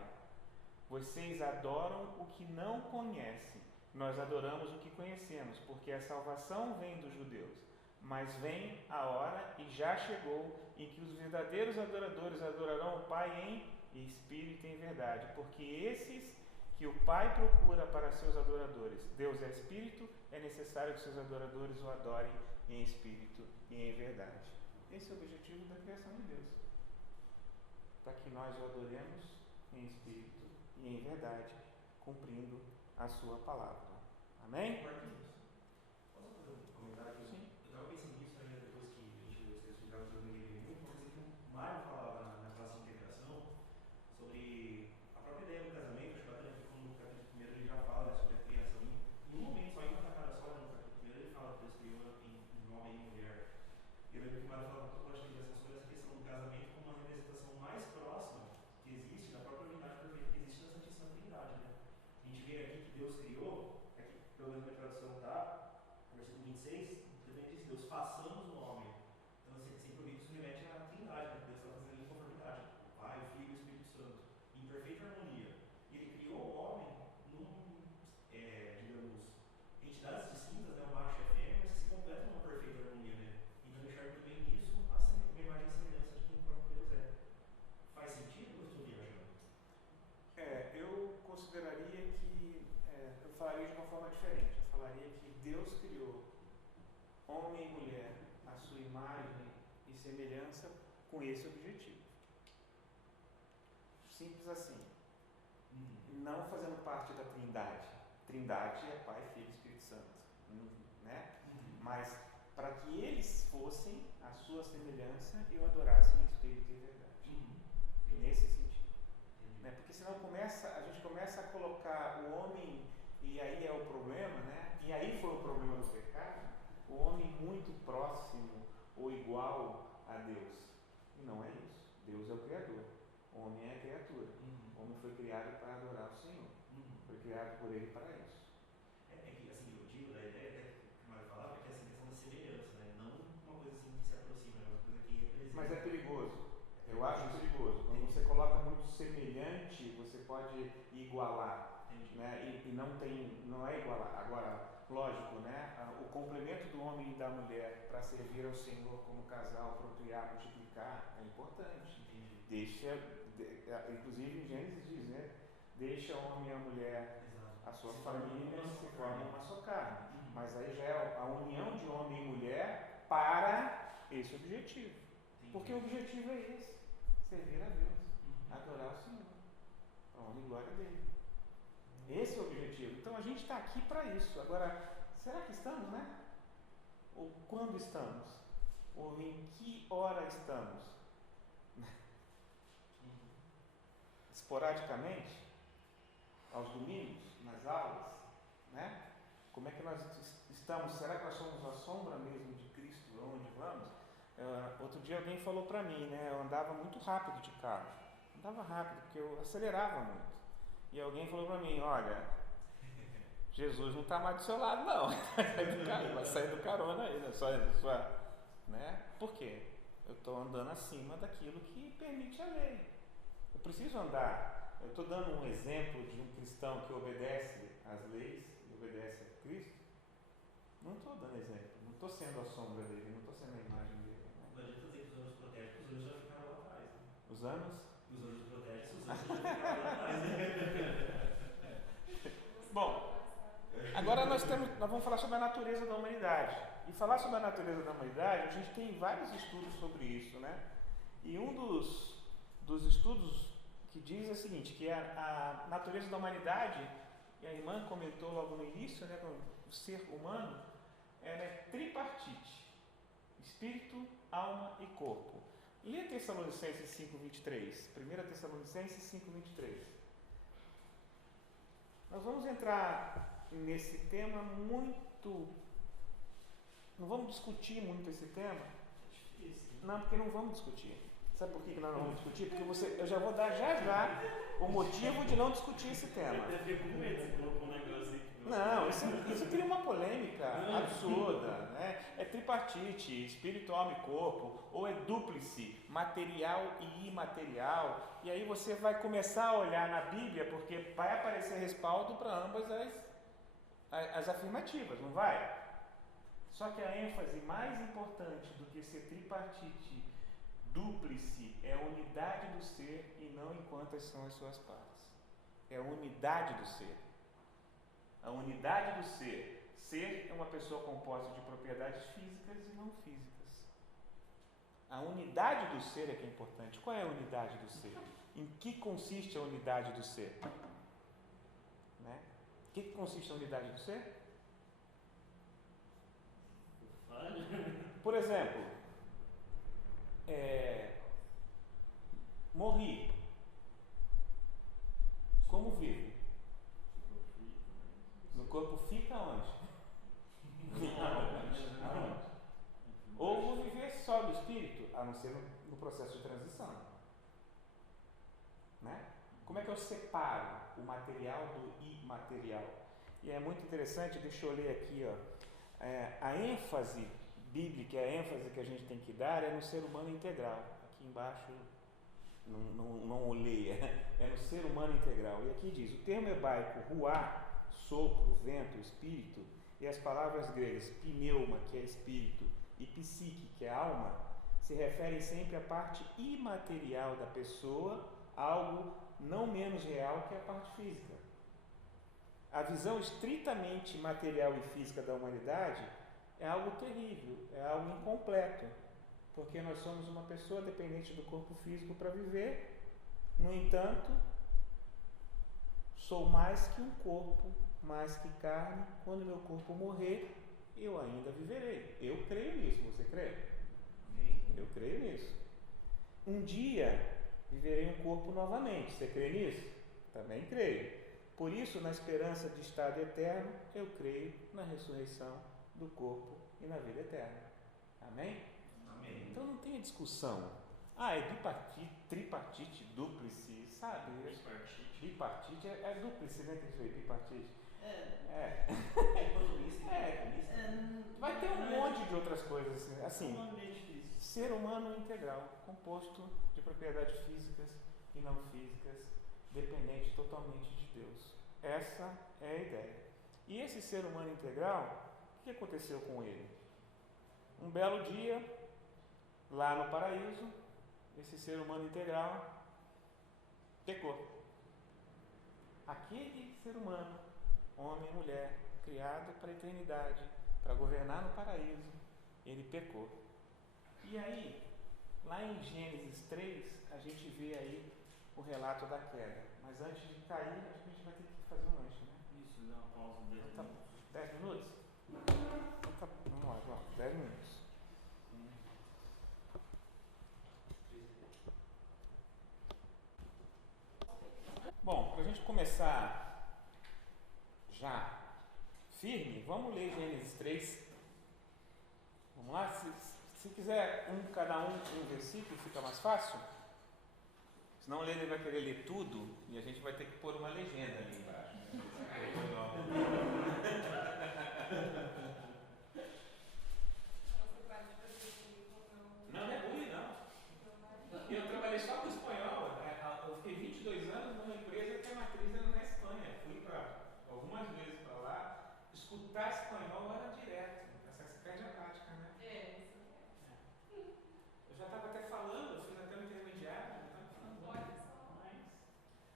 Vocês adoram o que não conhecem. Nós adoramos o que conhecemos, porque a salvação vem dos judeus. Mas vem a hora, e já chegou, em que os verdadeiros adoradores adorarão o Pai em espírito e em verdade, porque esses que o Pai procura para seus adoradores. Deus é espírito, é necessário que seus adoradores o adorem em espírito e em verdade. Esse é o objetivo da criação de Deus, para que nós o adoremos em espírito e em verdade, cumprindo a sua palavra. Amém? Marquinhos, posso fazer um comentário aqui? Sim. Eu estava pensando nisso ainda depois que a gente leu o texto de Gálatas 2:1, uma coisa que o Mário falava na classe de integração sobre a própria ideia do casamento. Acho bacana que no capítulo 1 ele já fala, né, sobre a criação. Em um momento, só em uma tacada só, no capítulo 1 ele fala que Deus criou em homem e mulher. E eu lembro que o Mário falava muito de integração sobre essa questão do casamento como uma representação mais próxima que existe da própria unidade perfeita que existe na Santíssima Trindade, né? A gente vê aqui que Deus criou, aqui, pelo menos na tradução tá, versículo 26, depende disso, Deus façamos o homem. Então, sempre ouvi que isso remete à Trindade, né? Deus está fazendo em conformidade, o Pai, o Filho e o Espírito Santo, em perfeita harmonia. E ele criou o homem digamos, entidades distintas, né? O macho e a fêmea, mas que se completam numa perfeita harmonia, né? Então, eu enxergo também nisso uma imagem e semelhança de quem o próprio Deus é. Faz sentido ou estou viajando? Eu consideraria que, eu falaria de uma forma diferente. Eu falaria que Deus criou homem e mulher à sua imagem e semelhança com esse objetivo. Simples assim. Não fazendo parte da Trindade. Trindade é Pai, Filho e Espírito Santo. Né? Mas para que eles fossem a sua semelhança e o adorassem em espírito e verdade. Nesse sentido. Né? Porque senão a gente começa a colocar o homem, e aí é o problema, né? E aí foi o problema do pecado, o homem muito próximo ou igual a Deus. E não é isso. Deus é o Criador. O homem é a criatura. O homem foi criado para adorar o Senhor. Foi criado por Ele para isso. É que, assim, eu digo, da ideia que o Mário falava, que é essa questão da semelhança, né? Não uma coisa assim que se aproxima, mas uma coisa que representa. Mas é perigoso. Eu acho perigoso. Quando você coloca muito semelhante, você pode igualar. Né? E não é igualar. Agora, lógico, né? O complemento do homem e da mulher para servir ao Senhor como casal, procriar, multiplicar, é importante. Inclusive em Gênesis diz, né? Deixa o homem e a mulher, a sua família, se formam uma só carne. Mas aí já é a união de homem e mulher para esse objetivo. Porque o objetivo é esse: servir a Deus, adorar o Senhor, a honra e glória dele. Esse é o objetivo. Então a gente está aqui para isso. Agora, será que estamos, né? Ou quando estamos? Ou em que hora estamos? Esporadicamente? Aos domingos? Nas aulas? Né? Como é que nós estamos? Será que nós somos a sombra mesmo de Cristo onde vamos? Outro dia alguém falou para mim, né? Eu andava muito rápido de carro. Andava rápido, porque eu acelerava muito. E alguém falou para mim: olha, Jesus não está mais do seu lado, não. Vai sair do carona aí, né? Por quê? Eu estou andando acima daquilo que permite a lei. Eu preciso andar. Eu estou dando um exemplo de um cristão que obedece às leis e obedece a Cristo. Não estou dando exemplo. Não estou sendo a sombra dele, não estou sendo a imagem dele. Né? Não adianta dizer que os anjos protegem, porque os anjos já ficaram lá atrás. Né? Os anos? Os anjos protegem, os anjos já ficaram lá atrás. Né? Bom, agora nós vamos falar sobre a natureza da humanidade. E falar sobre a natureza da humanidade, a gente tem vários estudos sobre isso, né? E um dos estudos que diz o seguinte, que a natureza da humanidade, e a irmã comentou logo no início, né, o ser humano, ela é tripartite, espírito, alma e corpo. Lê Tessalonicenses 5:23, 1 Tessalonicenses 5:23. Nós vamos entrar nesse tema muito, não vamos discutir muito esse tema, não, porque não vamos discutir. Sabe por que nós não vamos discutir? Porque eu já vou dar já o motivo de não discutir esse tema. Eu até fico com medo, você colocou um negócio aí. Não, isso cria uma polêmica absurda, né? É tripartite, espírito, alma e corpo, ou é dúplice, material e imaterial. E aí você vai começar a olhar na Bíblia, porque vai aparecer respaldo para ambas as afirmativas, não vai? Só que a ênfase mais importante do que ser tripartite, dúplice, é a unidade do ser e não em quantas são as suas partes. É a unidade do ser. A unidade do ser. Ser é uma pessoa composta de propriedades físicas e não físicas. A unidade do ser é que é importante. Qual é a unidade do ser? Em que consiste a unidade do ser? Né? Em que consiste a unidade do ser? Por exemplo, morri. Como vive? No corpo fica onde? Aonde? Ou vou viver só do espírito, a não ser no processo de transição. Né? Como é que eu separo o material do imaterial? E é muito interessante, deixa eu ler aqui, a ênfase bíblica, a ênfase que a gente tem que dar é no ser humano integral. Aqui embaixo não olhei, é no ser humano integral. E aqui diz, o termo hebraico ruá, sopro, vento, espírito, e as palavras gregas pneuma, que é espírito, e psique, que é alma, se referem sempre à parte imaterial da pessoa, algo não menos real que a parte física. A visão estritamente material e física da humanidade é algo terrível, é algo incompleto, porque nós somos uma pessoa dependente do corpo físico para viver. No entanto, sou mais que um corpo, mais que carne. Quando meu corpo morrer, eu ainda viverei. Eu creio nisso, você crê? Eu creio nisso. Um dia viverei um corpo novamente, você crê nisso? Também creio. Por isso, na esperança de estado eterno, eu creio na ressurreição do corpo e na vida eterna. Amém? Amém. Então não tem discussão. É bipartite, tripartite, dúplice, sabe? Bipartite é dúplice, né? Que isso bipartite. Vai ter um monte de outras coisas assim. Ser humano integral, composto de propriedades físicas e não físicas, dependente totalmente de Deus. Essa é a ideia. E esse ser humano integral, o que aconteceu com ele? Um belo dia, lá no paraíso, esse ser humano integral pecou. Aquele ser humano, homem e mulher, criado para a eternidade, para governar no paraíso, ele pecou. E aí, lá em Gênesis 3, a gente vê aí o relato da queda. Mas antes de cair, acho que a gente vai ter que fazer um lanche, né? Isso, dá uma pausa de 10 minutos. 10 minutos? Então tá, vamos lá, João, 10 minutos. Bom, para a gente começar já firme, vamos ler Gênesis 3. Vamos lá? Se quiser cada um versículo, fica mais fácil. Senão ele vai querer ler tudo e a gente vai ter que pôr uma legenda ali embaixo. Não é ruim, não. Eu trabalhei só com espanhol. Eu fiquei 22 anos numa empresa que a matriz era na Espanha. Fui algumas vezes para lá. Escutar espanhol era direto. Essa perde a prática, né? Eu já estava até falando, eu fiz até o intermediário.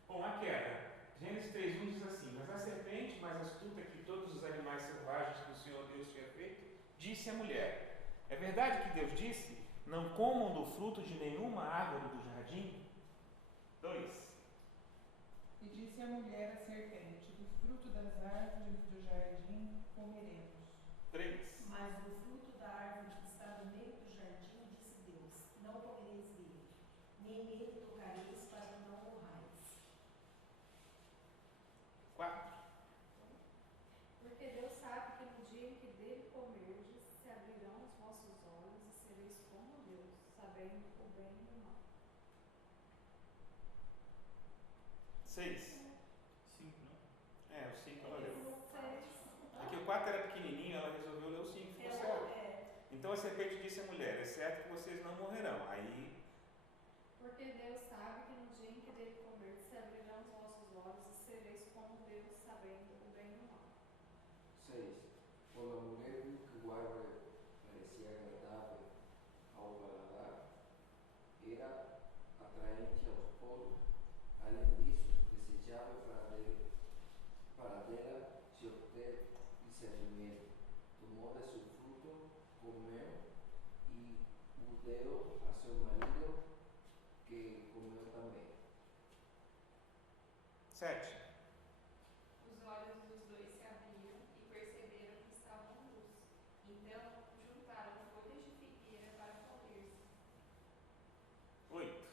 Bom, a queda. Gênesis 3:1 diz assim: mas a serpente, mais astuta que todos os animais selvagens que o Senhor Deus tinha feito, disse à mulher: é verdade que Deus disse, não comam do fruto de nenhuma árvore do jardim? 2. fruto das árvores do jardim comeremos. 3. Mas do fruto da árvore que está no meio do jardim, disse Deus: não comereis dele, nem nele tocareis, para que não morrais. 4. Porque Deus sabe que no dia em que dele comerdes, se abrirão os vossos olhos e sereis como Deus, sabendo o bem e o mal. 6. 5, não? É, o 5 ela leu. Seis. É que o 4 era pequenininho, ela resolveu ler o 5, ficou certo. Então a serpente disse à mulher: é certo que vocês não morrerão. Aí, Porque Deus sabe que no dia em que dele comerdes, se abrirão os vossos olhos e sereis como Deus, sabendo o bem e o mal. 6. Quando a mulher viu que o árvore parecia agradável ao paladar, era atraente aos poros, além disso, desejável para dela se obter discernimento. Tomou de seu fruto, comeu e o deu a seu marido, que comeu também. 7. Os olhos dos dois se abriram e perceberam que estavam nus. Então juntaram folhas de figueira para cobrir-se. 8.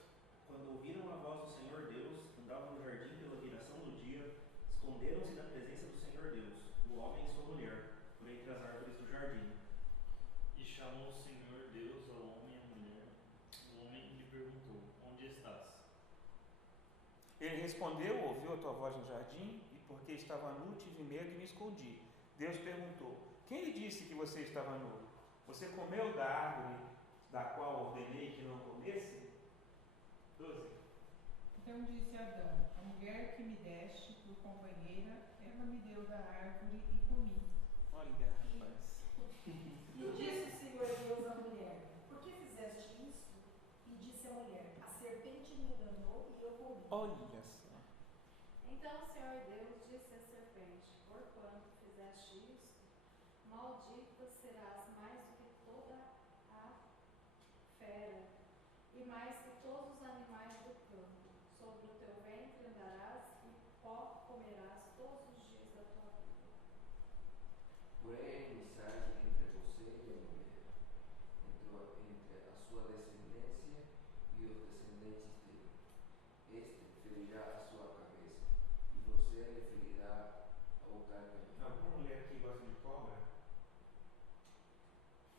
Quando ouviram a voz do Senhor Deus, andavam no jardim pela viração do dia, esconderam-se da presença do Senhor Deus, o homem e sua mulher, por entre as árvores do jardim. E chamou o Senhor Deus ao homem e à mulher. O homem lhe perguntou: onde estás? Ele respondeu: ouviu a tua voz no jardim, e porque estava nu, tive medo e me escondi. Deus perguntou: quem lhe disse que você estava nu? Você comeu da árvore da qual ordenei que não comesse? 12. Então disse Adão: a mulher que me deste por companheira, ela me deu da árvore e comi. Olha, rapaz. E disse o Senhor Deus à mulher: por que fizeste isto? E disse a mulher: a serpente me enganou e eu comi. Olha só. Então o Senhor Deus disse à serpente: porquanto fizeste isto, maldita serás mais do que toda a fera, e mais que todos os animais do campo. Sobre o teu ventre andarás, e pó comerás todos os dias da tua vida. Porém, inimizade entre você e a mulher, entre a sua descendência e os descendentes dele. Este ferirá a sua cabeça, e você lhe ferirá o calcanhar. Alguma mulher aqui gosta de cobra?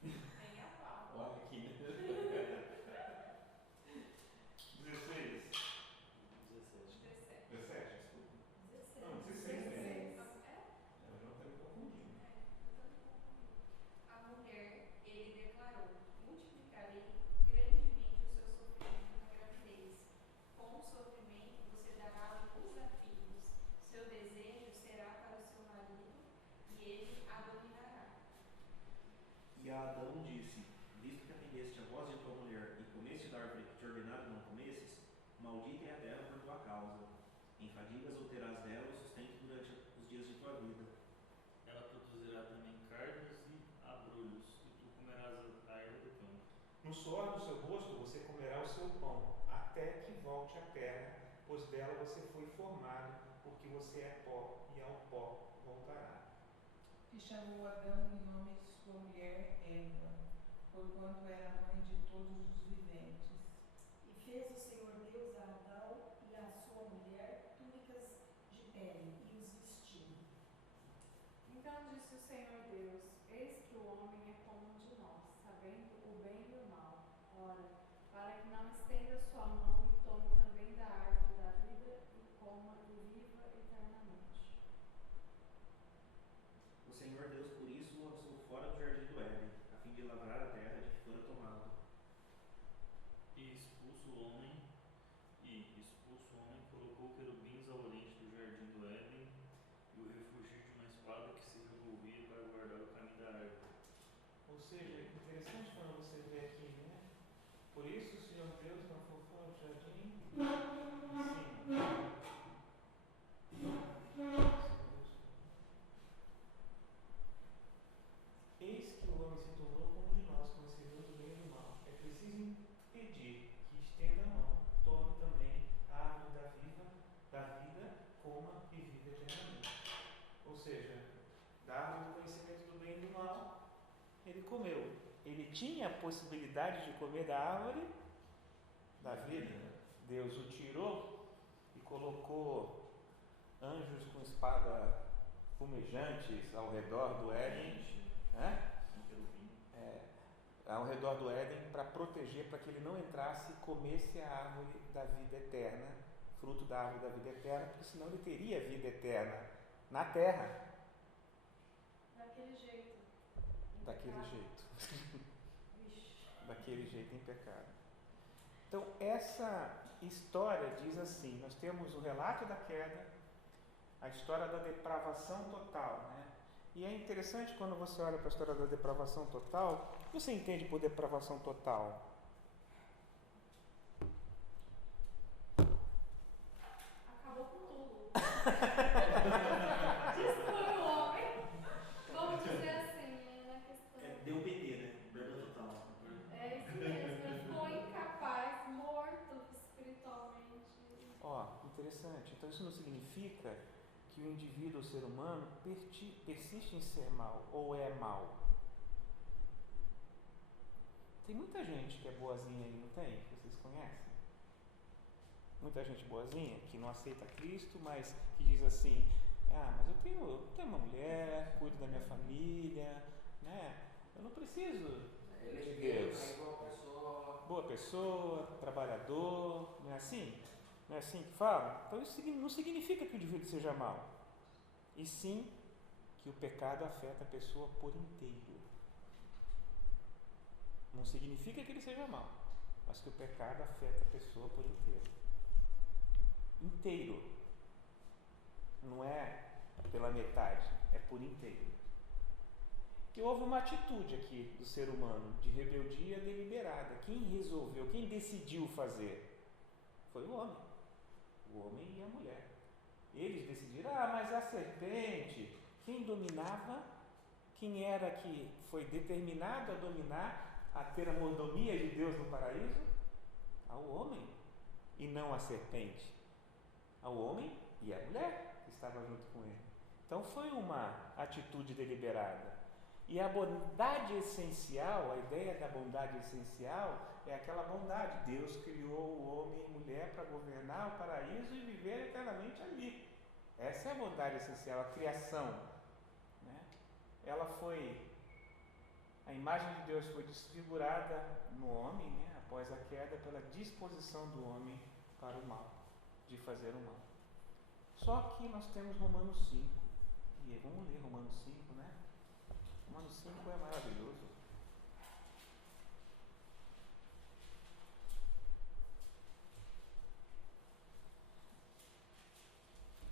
Nem a pau. Olha aqui. 16. 17. 17, desculpa. 16. Não, 16 mesmo. É? Eu não estou me confundindo. A mulher, ele declarou: multiplicarei grandemente o seu sofrimento na gravidez. Com o sofrimento você dará à luz a filhos. Seu desejo será para o seu marido, e ele a dominará. E a Adão disse: visto que atendeste a voz de tua mulher e comeste da árvore que te ordenaram não comesses, maldita é a terra por tua causa. Em fadigas obterás dela o sustento durante os dias de tua vida. Ela produzirá também cardos e abrolhos, e tu comerás a erva do campo. No suor do seu rosto você comerá o seu pão, até que volte à terra, pois dela você foi formado, porque você é pó, e ao pó voltará. E chamou Adão em nome de sua mulher Eva, porquanto era mãe de todos os viventes. E fez o Senhor Deus a Adão e a sua mulher túnicas de pele, e os vestiu. Então disse o Senhor Deus: eis que o homem é como um de nós, sabendo o bem e o mal. Ora, para que não estenda sua mão e tome também da árvore da vida e coma e viva eternamente. O Senhor Deus, por isso, o lançou fora do jardim do Éden, a fim de lavrar a terra de que fora tomado. E expulso o homem, colocou querubins ao oriente do jardim do Éden, e o refugiu de uma espada que se revolvia para guardar o caminho da árvore. Ou seja, é interessante quando você vê aqui, né? Por isso o Senhor Deus não foi fora do jardim. Eis que o homem se tornou como de nós, conhecedor do bem e do mal. É preciso impedir que estenda a mão, tome também a árvore da vida, coma e viva eternamente. tinha a possibilidade de comer da árvore da vida. Deus o tirou e colocou anjos com espada fumejantes ao redor do Éden, ao redor do Éden, para proteger, para que ele não entrasse e comesse a árvore da vida eterna, fruto da árvore da vida eterna, porque senão ele teria vida eterna na terra. Daquele jeito. Daquele jeito. Daquele jeito em pecado. Então, essa história diz assim: nós temos o relato da queda, a história da depravação total, né? E é interessante quando você olha para a história da depravação total. O que você entende por depravação total? Acabou com tudo. Destruiu o homem. Vamos dizer assim, na questão. Deu PT, né? Perda total. É isso mesmo. Ele ficou incapaz, morto espiritualmente. Interessante. Então isso não significa que o indivíduo, o ser humano, persiste em ser mal ou é mal. Tem muita gente que é boazinha aí, não tem? Que vocês conhecem? Muita gente boazinha que não aceita Cristo, mas que diz assim: mas eu tenho uma mulher, cuido da minha família, né? Eu não preciso de Deus. Boa pessoa, trabalhador, não é assim? Não é assim que fala? Então isso não significa que o indivíduo seja mau, e sim que o pecado afeta a pessoa por inteiro. Não significa que ele seja mau, mas que o pecado afeta a pessoa por inteiro. Inteiro. Não é pela metade, é por inteiro. E houve uma atitude aqui do ser humano de rebeldia deliberada. Quem resolveu, quem decidiu fazer? Foi o homem. O homem e a mulher. Eles decidiram: mas a serpente, quem dominava, quem era que foi determinado a dominar, a ter a mordomia de Deus no paraíso? Ao homem, e não a serpente. Ao homem e à mulher que estava junto com ele. Então foi uma atitude deliberada. E a bondade essencial, a ideia da bondade essencial é aquela bondade. Deus criou o homem e a mulher para governar o paraíso e viver eternamente ali. Essa é a bondade essencial, a criação, né? A imagem de Deus foi desfigurada no homem, né? Após a queda, pela disposição do homem para o mal, de fazer o mal. Só que nós temos Romanos 5, e vamos ler Romanos 5, né? Romanos 5 é maravilhoso.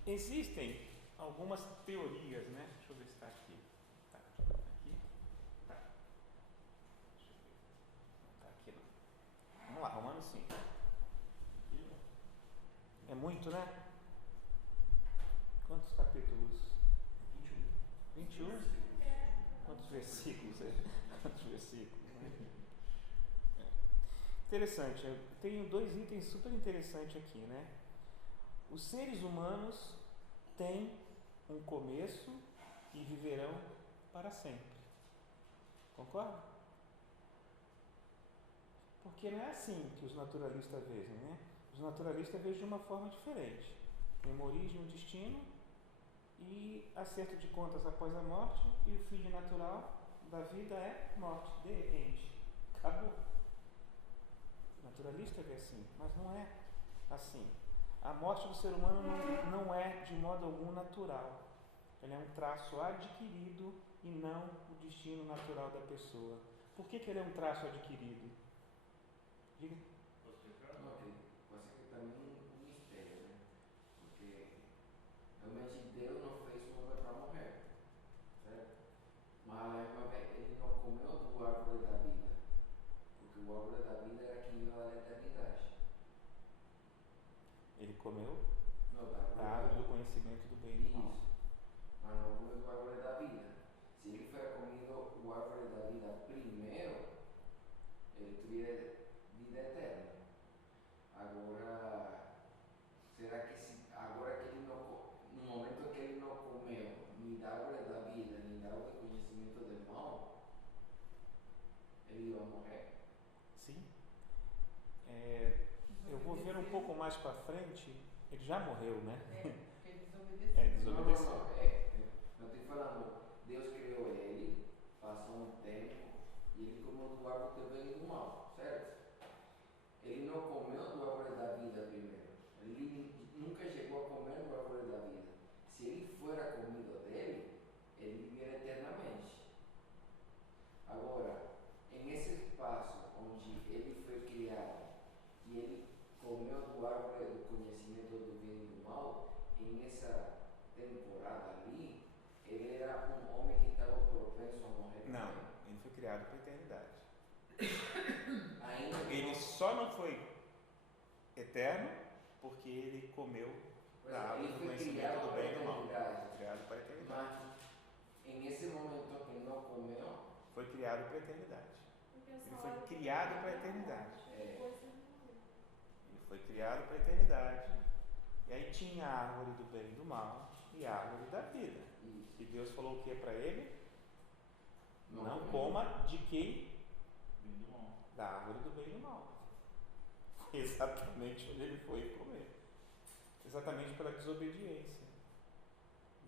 Existem algumas teorias, né? Deixa eu ver se está aqui. Tá aqui? Tá. Deixa eu ver. Não está aqui não. Vamos lá, Romanos 5. É muito, né? Quantos capítulos? 21? 21? Quantos versículos? Quantos versículos? Interessante. Eu tenho dois itens super interessantes aqui, né? Os seres humanos têm um começo e viverão para sempre. Concorda? Porque não é assim que os naturalistas veem, né? Os naturalistas veem de uma forma diferente. Tem uma origem, um destino e acerto de contas após a morte, e o fim natural da vida é morte, de repente. Acabou. O naturalista vê assim, mas não é assim. A morte do ser humano não é de modo algum natural. Ele é um traço adquirido e não o destino natural da pessoa. Por que ele é um traço adquirido? Diga. Não, pode ser que também um mistério, né? Porque realmente Deus não fez o homem para morrer, certo? Mas a mesma vez ele não comeu do árvore da vida, porque o árvore da vida era que ia dar a eternidade. Ele comeu Da árvore do conhecimento do bem e do mal. Isso. Mas não comeu do árvore da vida. Se ele tivesse comido o árvore da vida primeiro, ele teria vida eterna. Agora, será que agora que ele não, no momento que ele não comeu nem da árvore da vida, nem da árvore do conhecimento do mal, ele inocente, ele já morreu, né? Porque desobedeceu. Desobedeceu. Eu estou falando, Deus criou ele, passou um tempo e ele comeu do árvore do bem e do mal, certo? Ele não comeu do árvore da vida primeiro. Ele nunca chegou a comer do árvore da vida. Se ele fora comido dele, ele viveria eternamente. Agora, em esse espaço onde ele foi criado e ele comeu do árvore do conhecimento do bem e do mal, em essa temporada ali, ele era um homem que estava propenso a morrer. Não, ele foi criado para a eternidade. Ainda Ele só não foi eterno porque ele comeu da árvore do conhecimento do bem e do mal. Criado para a eternidade. Mas em esse momento que ele não comeu, Foi criado para a eternidade. Porque Ele essa foi hora criado para a que eternidade. depois ele morreu. Ele foi criado para a eternidade. E aí tinha a árvore do bem e do mal e a árvore da vida. isso. E Deus falou o que para ele? Não comeu. coma de quem? Bem do mal. Da árvore do bem e do mal. Foi exatamente onde ele foi comer. Exatamente pela desobediência.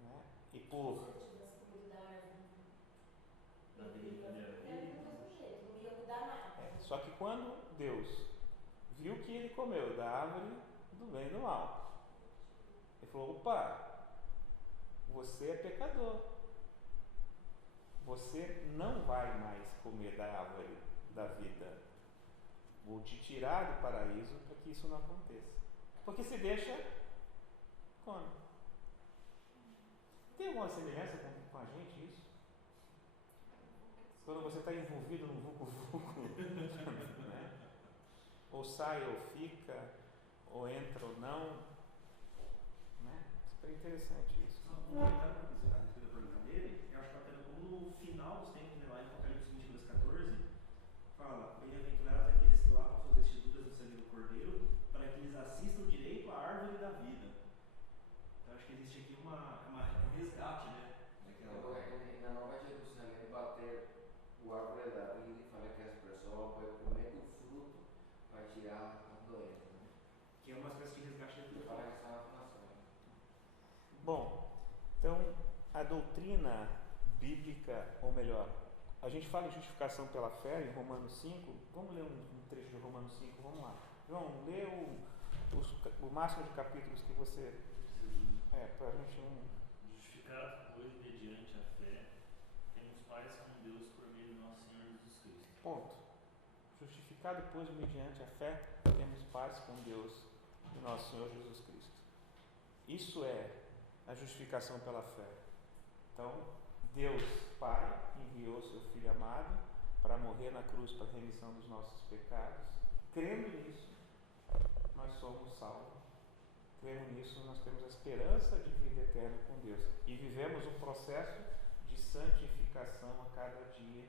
Né? E por... Se ele tivesse comido da árvore, Da vida dele. era do mesmo jeito, não ia mudar nada. Só que quando Deus viu que ele comeu da árvore do bem e do mal, ele falou: opa, você é pecador. Você não vai mais comer da árvore da vida. Vou te tirar do paraíso para que isso não aconteça. Porque se deixa, come. Tem alguma semelhança com a gente isso? Quando você está envolvido num vucu-vucu, né? Ou sai ou fica, ou entra ou não, né? Super interessante isso. Só um comentário para você a respeito da pergunta dele, eu acho bacana como no final dos tempos, né, lá em Apocalipse 22:14, fala: bem-aventurados aqueles que lavam suas vestiduras no sangue do Cordeiro, para que eles assistam direito à árvore da vida. Então acho que existe aqui um resgate, né? Agora, na Nova Jerusalém, bater o árvore da vida e falar que as pessoas podem comer do fruto para tirar a doença. Né? Que é uma espécie de resgate da vida. Para essa afirmação. Bom, então a doutrina bíblica, ou melhor, a gente fala em justificação pela fé em Romanos 5. Vamos ler um trecho de Romanos 5, vamos lá. João, lê o máximo de capítulos que você... para a gente não... Justificado, pois, mediante a fé, temos paz com Deus por meio de nosso Senhor Jesus Cristo. Ponto. Justificado, pois, mediante a fé, temos paz com Deus e nosso Senhor Jesus Cristo. Isso é a justificação pela fé. Então, Deus Pai enviou seu Filho amado para morrer na cruz para a remissão dos nossos pecados. Crendo nisso, nós somos salvos. Crendo nisso, nós temos a esperança de vida eterna com Deus. E vivemos um processo de santificação a cada dia,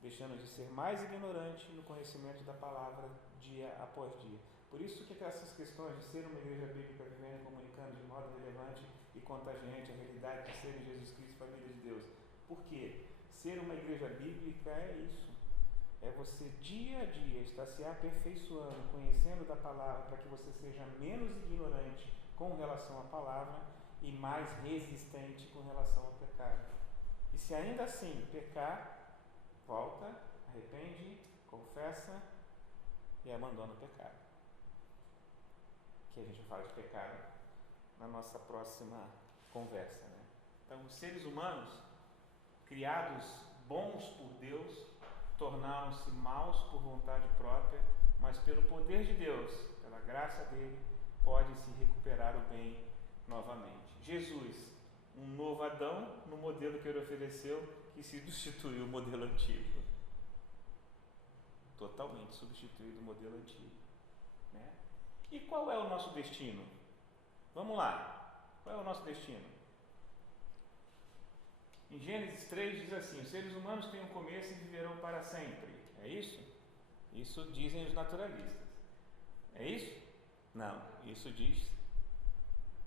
deixando de ser mais ignorante no conhecimento da palavra dia após dia. Por isso que essas questões de ser uma igreja bíblica vivendo e comunicando de modo relevante e contagiante a realidade de ser em Jesus Cristo, família de Deus. Por quê? Ser uma igreja bíblica é isso. É você dia a dia estar se aperfeiçoando, conhecendo da palavra, para que você seja menos ignorante com relação à palavra e mais resistente com relação ao pecado. E se ainda assim pecar, volta, arrepende, confessa e abandona o pecado. Que a gente fala de pecado na nossa próxima conversa, né? Então, os seres humanos, criados bons por Deus, tornaram-se maus por vontade própria, mas pelo poder de Deus, pela graça dele, pode-se recuperar o bem novamente. Jesus, um novo Adão no modelo que ele ofereceu, que substituiu o modelo antigo. Totalmente substituído o modelo antigo, né? E qual é o nosso destino? Vamos lá. Qual é o nosso destino? Em Gênesis 3 diz assim: os seres humanos têm um começo e viverão para sempre. É isso? Isso dizem os naturalistas. É isso? Não. Isso diz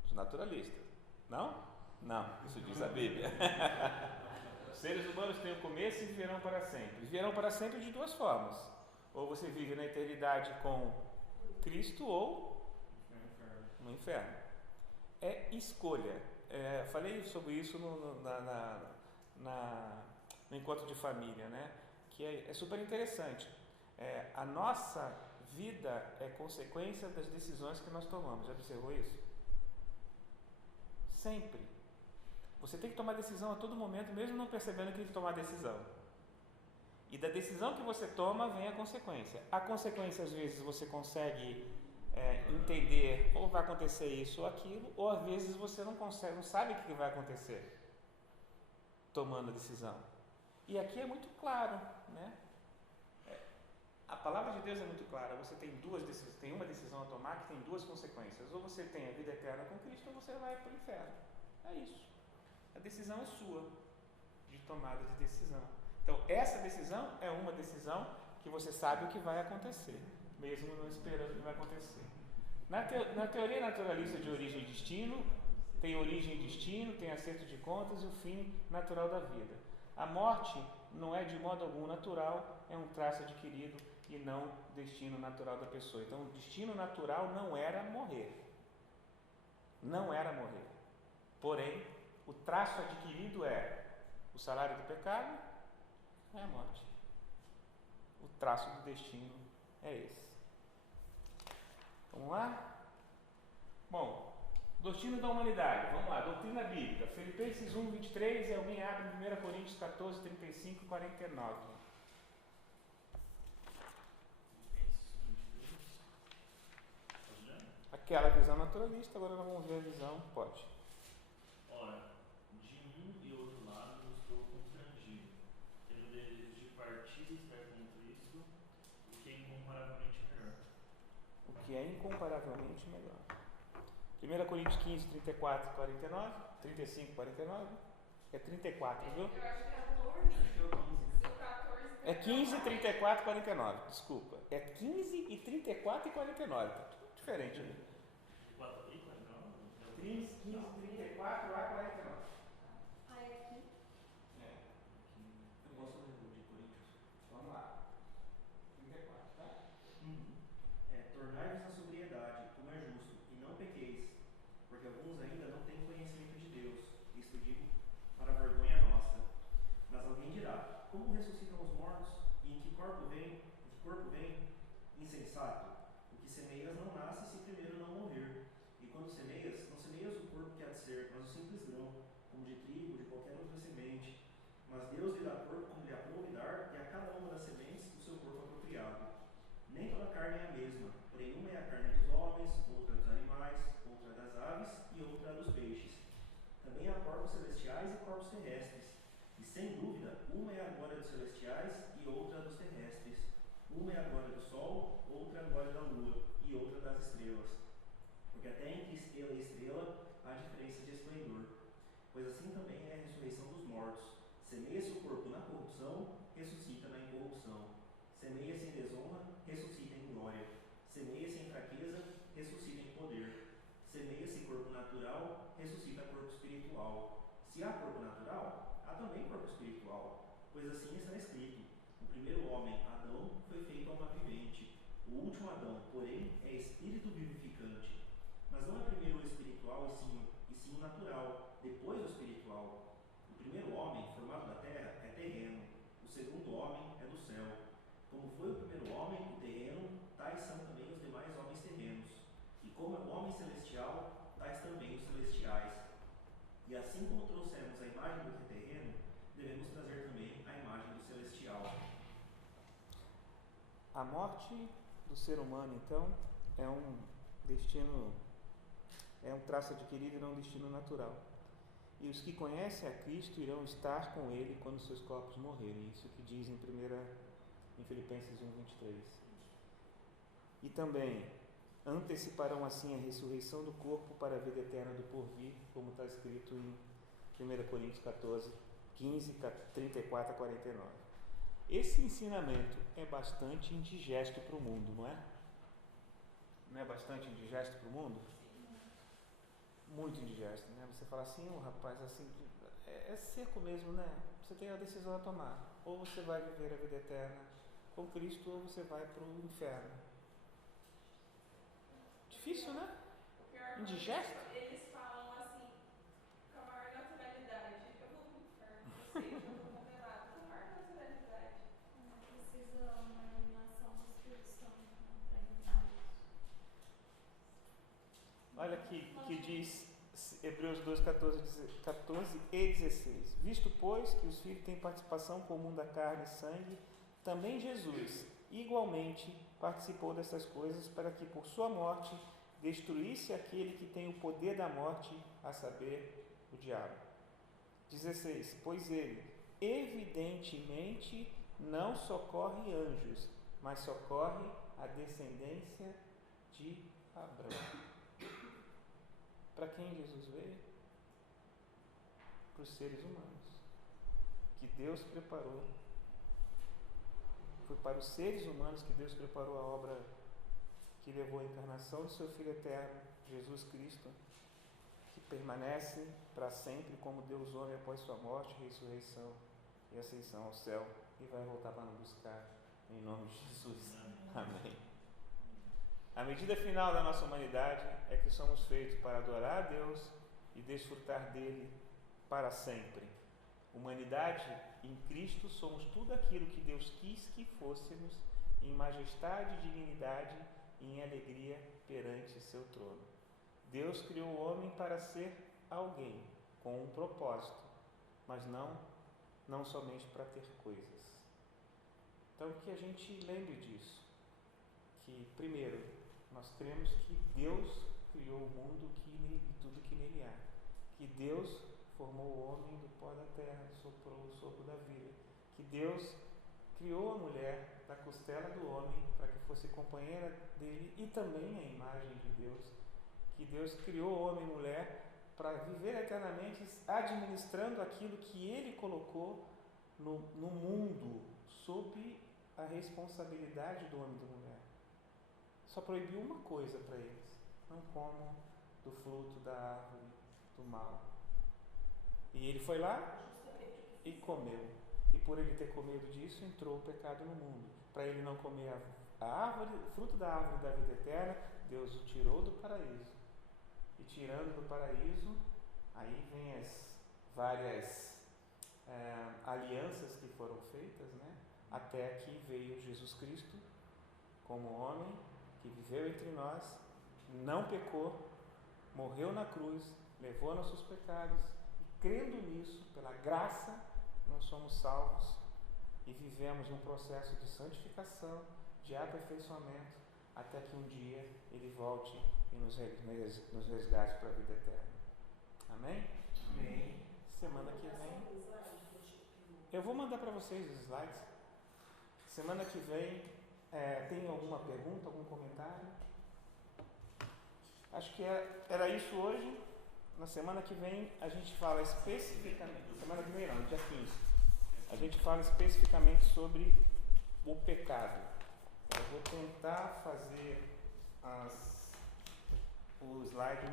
os naturalistas. Não? Não. Isso diz a Bíblia. Os seres humanos têm um começo e viverão para sempre. Viverão para sempre de duas formas. Ou você vive na eternidade com Cristo ou no inferno. É escolha. Falei sobre isso no encontro de família, né? Que é super interessante. A nossa vida é consequência das decisões que nós tomamos. Já observou isso? Sempre. Você tem que tomar decisão a todo momento, mesmo não percebendo que tem que tomar decisão. E da decisão que você toma vem a consequência. A consequência, às vezes, você consegue entender, ou vai acontecer isso ou aquilo, ou às vezes você não consegue, não sabe o que vai acontecer tomando a decisão. E aqui é muito claro, né? A palavra de Deus é muito clara. Você tem uma decisão a tomar que tem duas consequências. Ou você tem a vida eterna com Cristo, ou você vai para o inferno. É isso. A decisão é sua, de tomada de decisão. Então, essa decisão é uma decisão que você sabe o que vai acontecer, mesmo não esperando o que vai acontecer. Na teoria naturalista de origem e destino, tem origem e destino, tem acerto de contas e o fim natural da vida. A morte não é de modo algum natural, é um traço adquirido e não destino natural da pessoa. Então, o destino natural não era morrer. Não era morrer. Porém, o traço adquirido é o salário do pecado, é a morte. O traço do destino é esse. Vamos lá? Bom, destino da humanidade. Vamos lá, doutrina bíblica. Filipenses 1, 23 e alguém abre 1 Coríntios 14, 35 e 49. Aquela visão naturalista, agora nós vamos ver a visão, pode. Ora, de um e outro lado estou constrangido, tendo desejo de partir e estar com Cristo, o que é incomparavelmente melhor. O que é incomparavelmente melhor. 1 Coríntios 15, 34 e 49, 35 e 49. É 34, viu? Eu acho que é 14. Acho que é o 15. Se o 14. É 15, 34 e 49, desculpa. É 15 e 34 e 49, tá tudo diferente ali. 15, 34 a 49. Ah, é aqui? Eu gosto do de Coríntios. Vamos lá. 34, tá? Tornai-vos na sobriedade, como é justo, e não pequeis, porque alguns ainda não têm conhecimento de Deus. Isto digo para a vergonha nossa. Mas alguém dirá: como ressuscitam os mortos? E em que corpo vem? Insensato. O que semeias não nasce se primeiro não morrer. E quando semeias, não semeias o corpo que há de ser, mas o simples grão, como de trigo, de qualquer outra semente. Mas Deus lhe dá corpo como lhe aprouve dar, e a cada uma das sementes o seu corpo apropriado. Nem toda carne é a mesma, porém uma é a carne dos homens, outra dos animais, outra das aves e outra dos peixes. Também há corpos celestiais e corpos terrestres. E sem dúvida, uma é a glória dos celestiais e outra dos terrestres. Uma é a glória do sol, outra a glória da lua e outra das estrelas. Porque até entre estrela e estrela há diferença de esplendor. Pois assim também é a ressurreição dos mortos. Semeia-se o corpo na corrupção, ressuscita na incorrupção. Semeia-se em desonra, ressuscita em glória. Semeia-se em fraqueza, ressuscita em poder. Semeia-se corpo natural, ressuscita corpo espiritual. Se há corpo natural, há também corpo espiritual. Pois assim está escrito: o primeiro homem, Adão, foi feito alma vivente. O último Adão, porém, é espírito vivificante. Mas não é primeiro o espiritual e sim o natural, depois o espiritual. O primeiro homem, formado da terra, é terreno. O segundo homem é do céu. Como foi o primeiro homem, o terreno, tais são também os demais homens terrenos. E como é o homem celestial, tais também os celestiais. E assim como trouxemos a imagem do que é terreno, devemos trazer também a imagem do celestial. A morte do ser humano, então, é um destino, é um traço adquirido e não um destino natural. E os que conhecem a Cristo irão estar com Ele quando seus corpos morrerem. Isso que diz em Filipenses 1, 23. E também anteciparão assim a ressurreição do corpo para a vida eterna do porvir, como está escrito em 1 Coríntios 14, 15, 34 a 49. Esse ensinamento é bastante indigesto para o mundo, não é? Não é bastante indigesto para o mundo? Muito indigesto, né? Você fala assim, rapaz, assim, é seco mesmo, né? Você tem a decisão a tomar. Ou você vai viver a vida eterna com Cristo, ou você vai para o inferno. Difícil, né? O pior Indigesto? Eles falam assim, com a maior naturalidade. Eu vou no inferno, eu sei que eu vou condenado, com a maior naturalidade. Não precisa uma iluminação do Espírito Santo para entender isso. Olha aqui o que diz Hebreus 2, 14 e 16. Visto, pois, que os filhos têm participação comum da carne e sangue, também Jesus, igualmente, participou dessas coisas para que, por sua morte, destruísse aquele que tem o poder da morte, a saber, o diabo. 16. Pois ele, evidentemente, não socorre anjos, mas socorre a descendência de Abraão. Para quem Jesus veio? Para os seres humanos, que Deus preparou. Foi para os seres humanos que Deus preparou a obra que levou à encarnação de seu Filho eterno, Jesus Cristo, que permanece para sempre como Deus homem após sua morte, ressurreição e ascensão ao céu, e vai voltar para nos buscar em nome de Jesus. Amém. A medida final da nossa humanidade é que somos feitos para adorar a Deus e desfrutar dele para sempre. Humanidade, em Cristo, somos tudo aquilo que Deus quis que fôssemos, em majestade e dignidade e em alegria perante seu trono. Deus criou o homem para ser alguém, com um propósito, mas não somente para ter coisas. Então, que a gente lembre disso, que, primeiro, nós cremos que Deus criou o mundo e tudo que nele há, que Deus formou o homem do pó da terra, soprou o sopro da vida, que Deus criou a mulher da costela do homem para que fosse companheira dele e também a imagem de Deus, que Deus criou o homem e mulher para viver eternamente administrando aquilo que ele colocou no mundo sob a responsabilidade do homem e da mulher. Só proibiu uma coisa para eles: não comam do fruto da árvore do mal. E ele foi lá e comeu. E por ele ter comido disso, entrou o pecado no mundo. Para ele não comer a árvore, o fruto da árvore da vida eterna, Deus o tirou do paraíso. E tirando do paraíso, aí vem as várias alianças que foram feitas, né? Até que veio Jesus Cristo como homem, que viveu entre nós, não pecou, morreu na cruz, levou nossos pecados, e crendo nisso, pela graça, nós somos salvos e vivemos um processo de santificação, de aperfeiçoamento, até que um dia Ele volte e nos resgate para a vida eterna. Amém? Amém. Semana que vem eu vou mandar para vocês os slides. Semana que vem tem alguma pergunta, algum comentário? Acho que era isso hoje. Na semana que vem a gente fala especificamente, semana que vem não, dia 15, a gente fala especificamente sobre o pecado. Eu vou tentar fazer o slide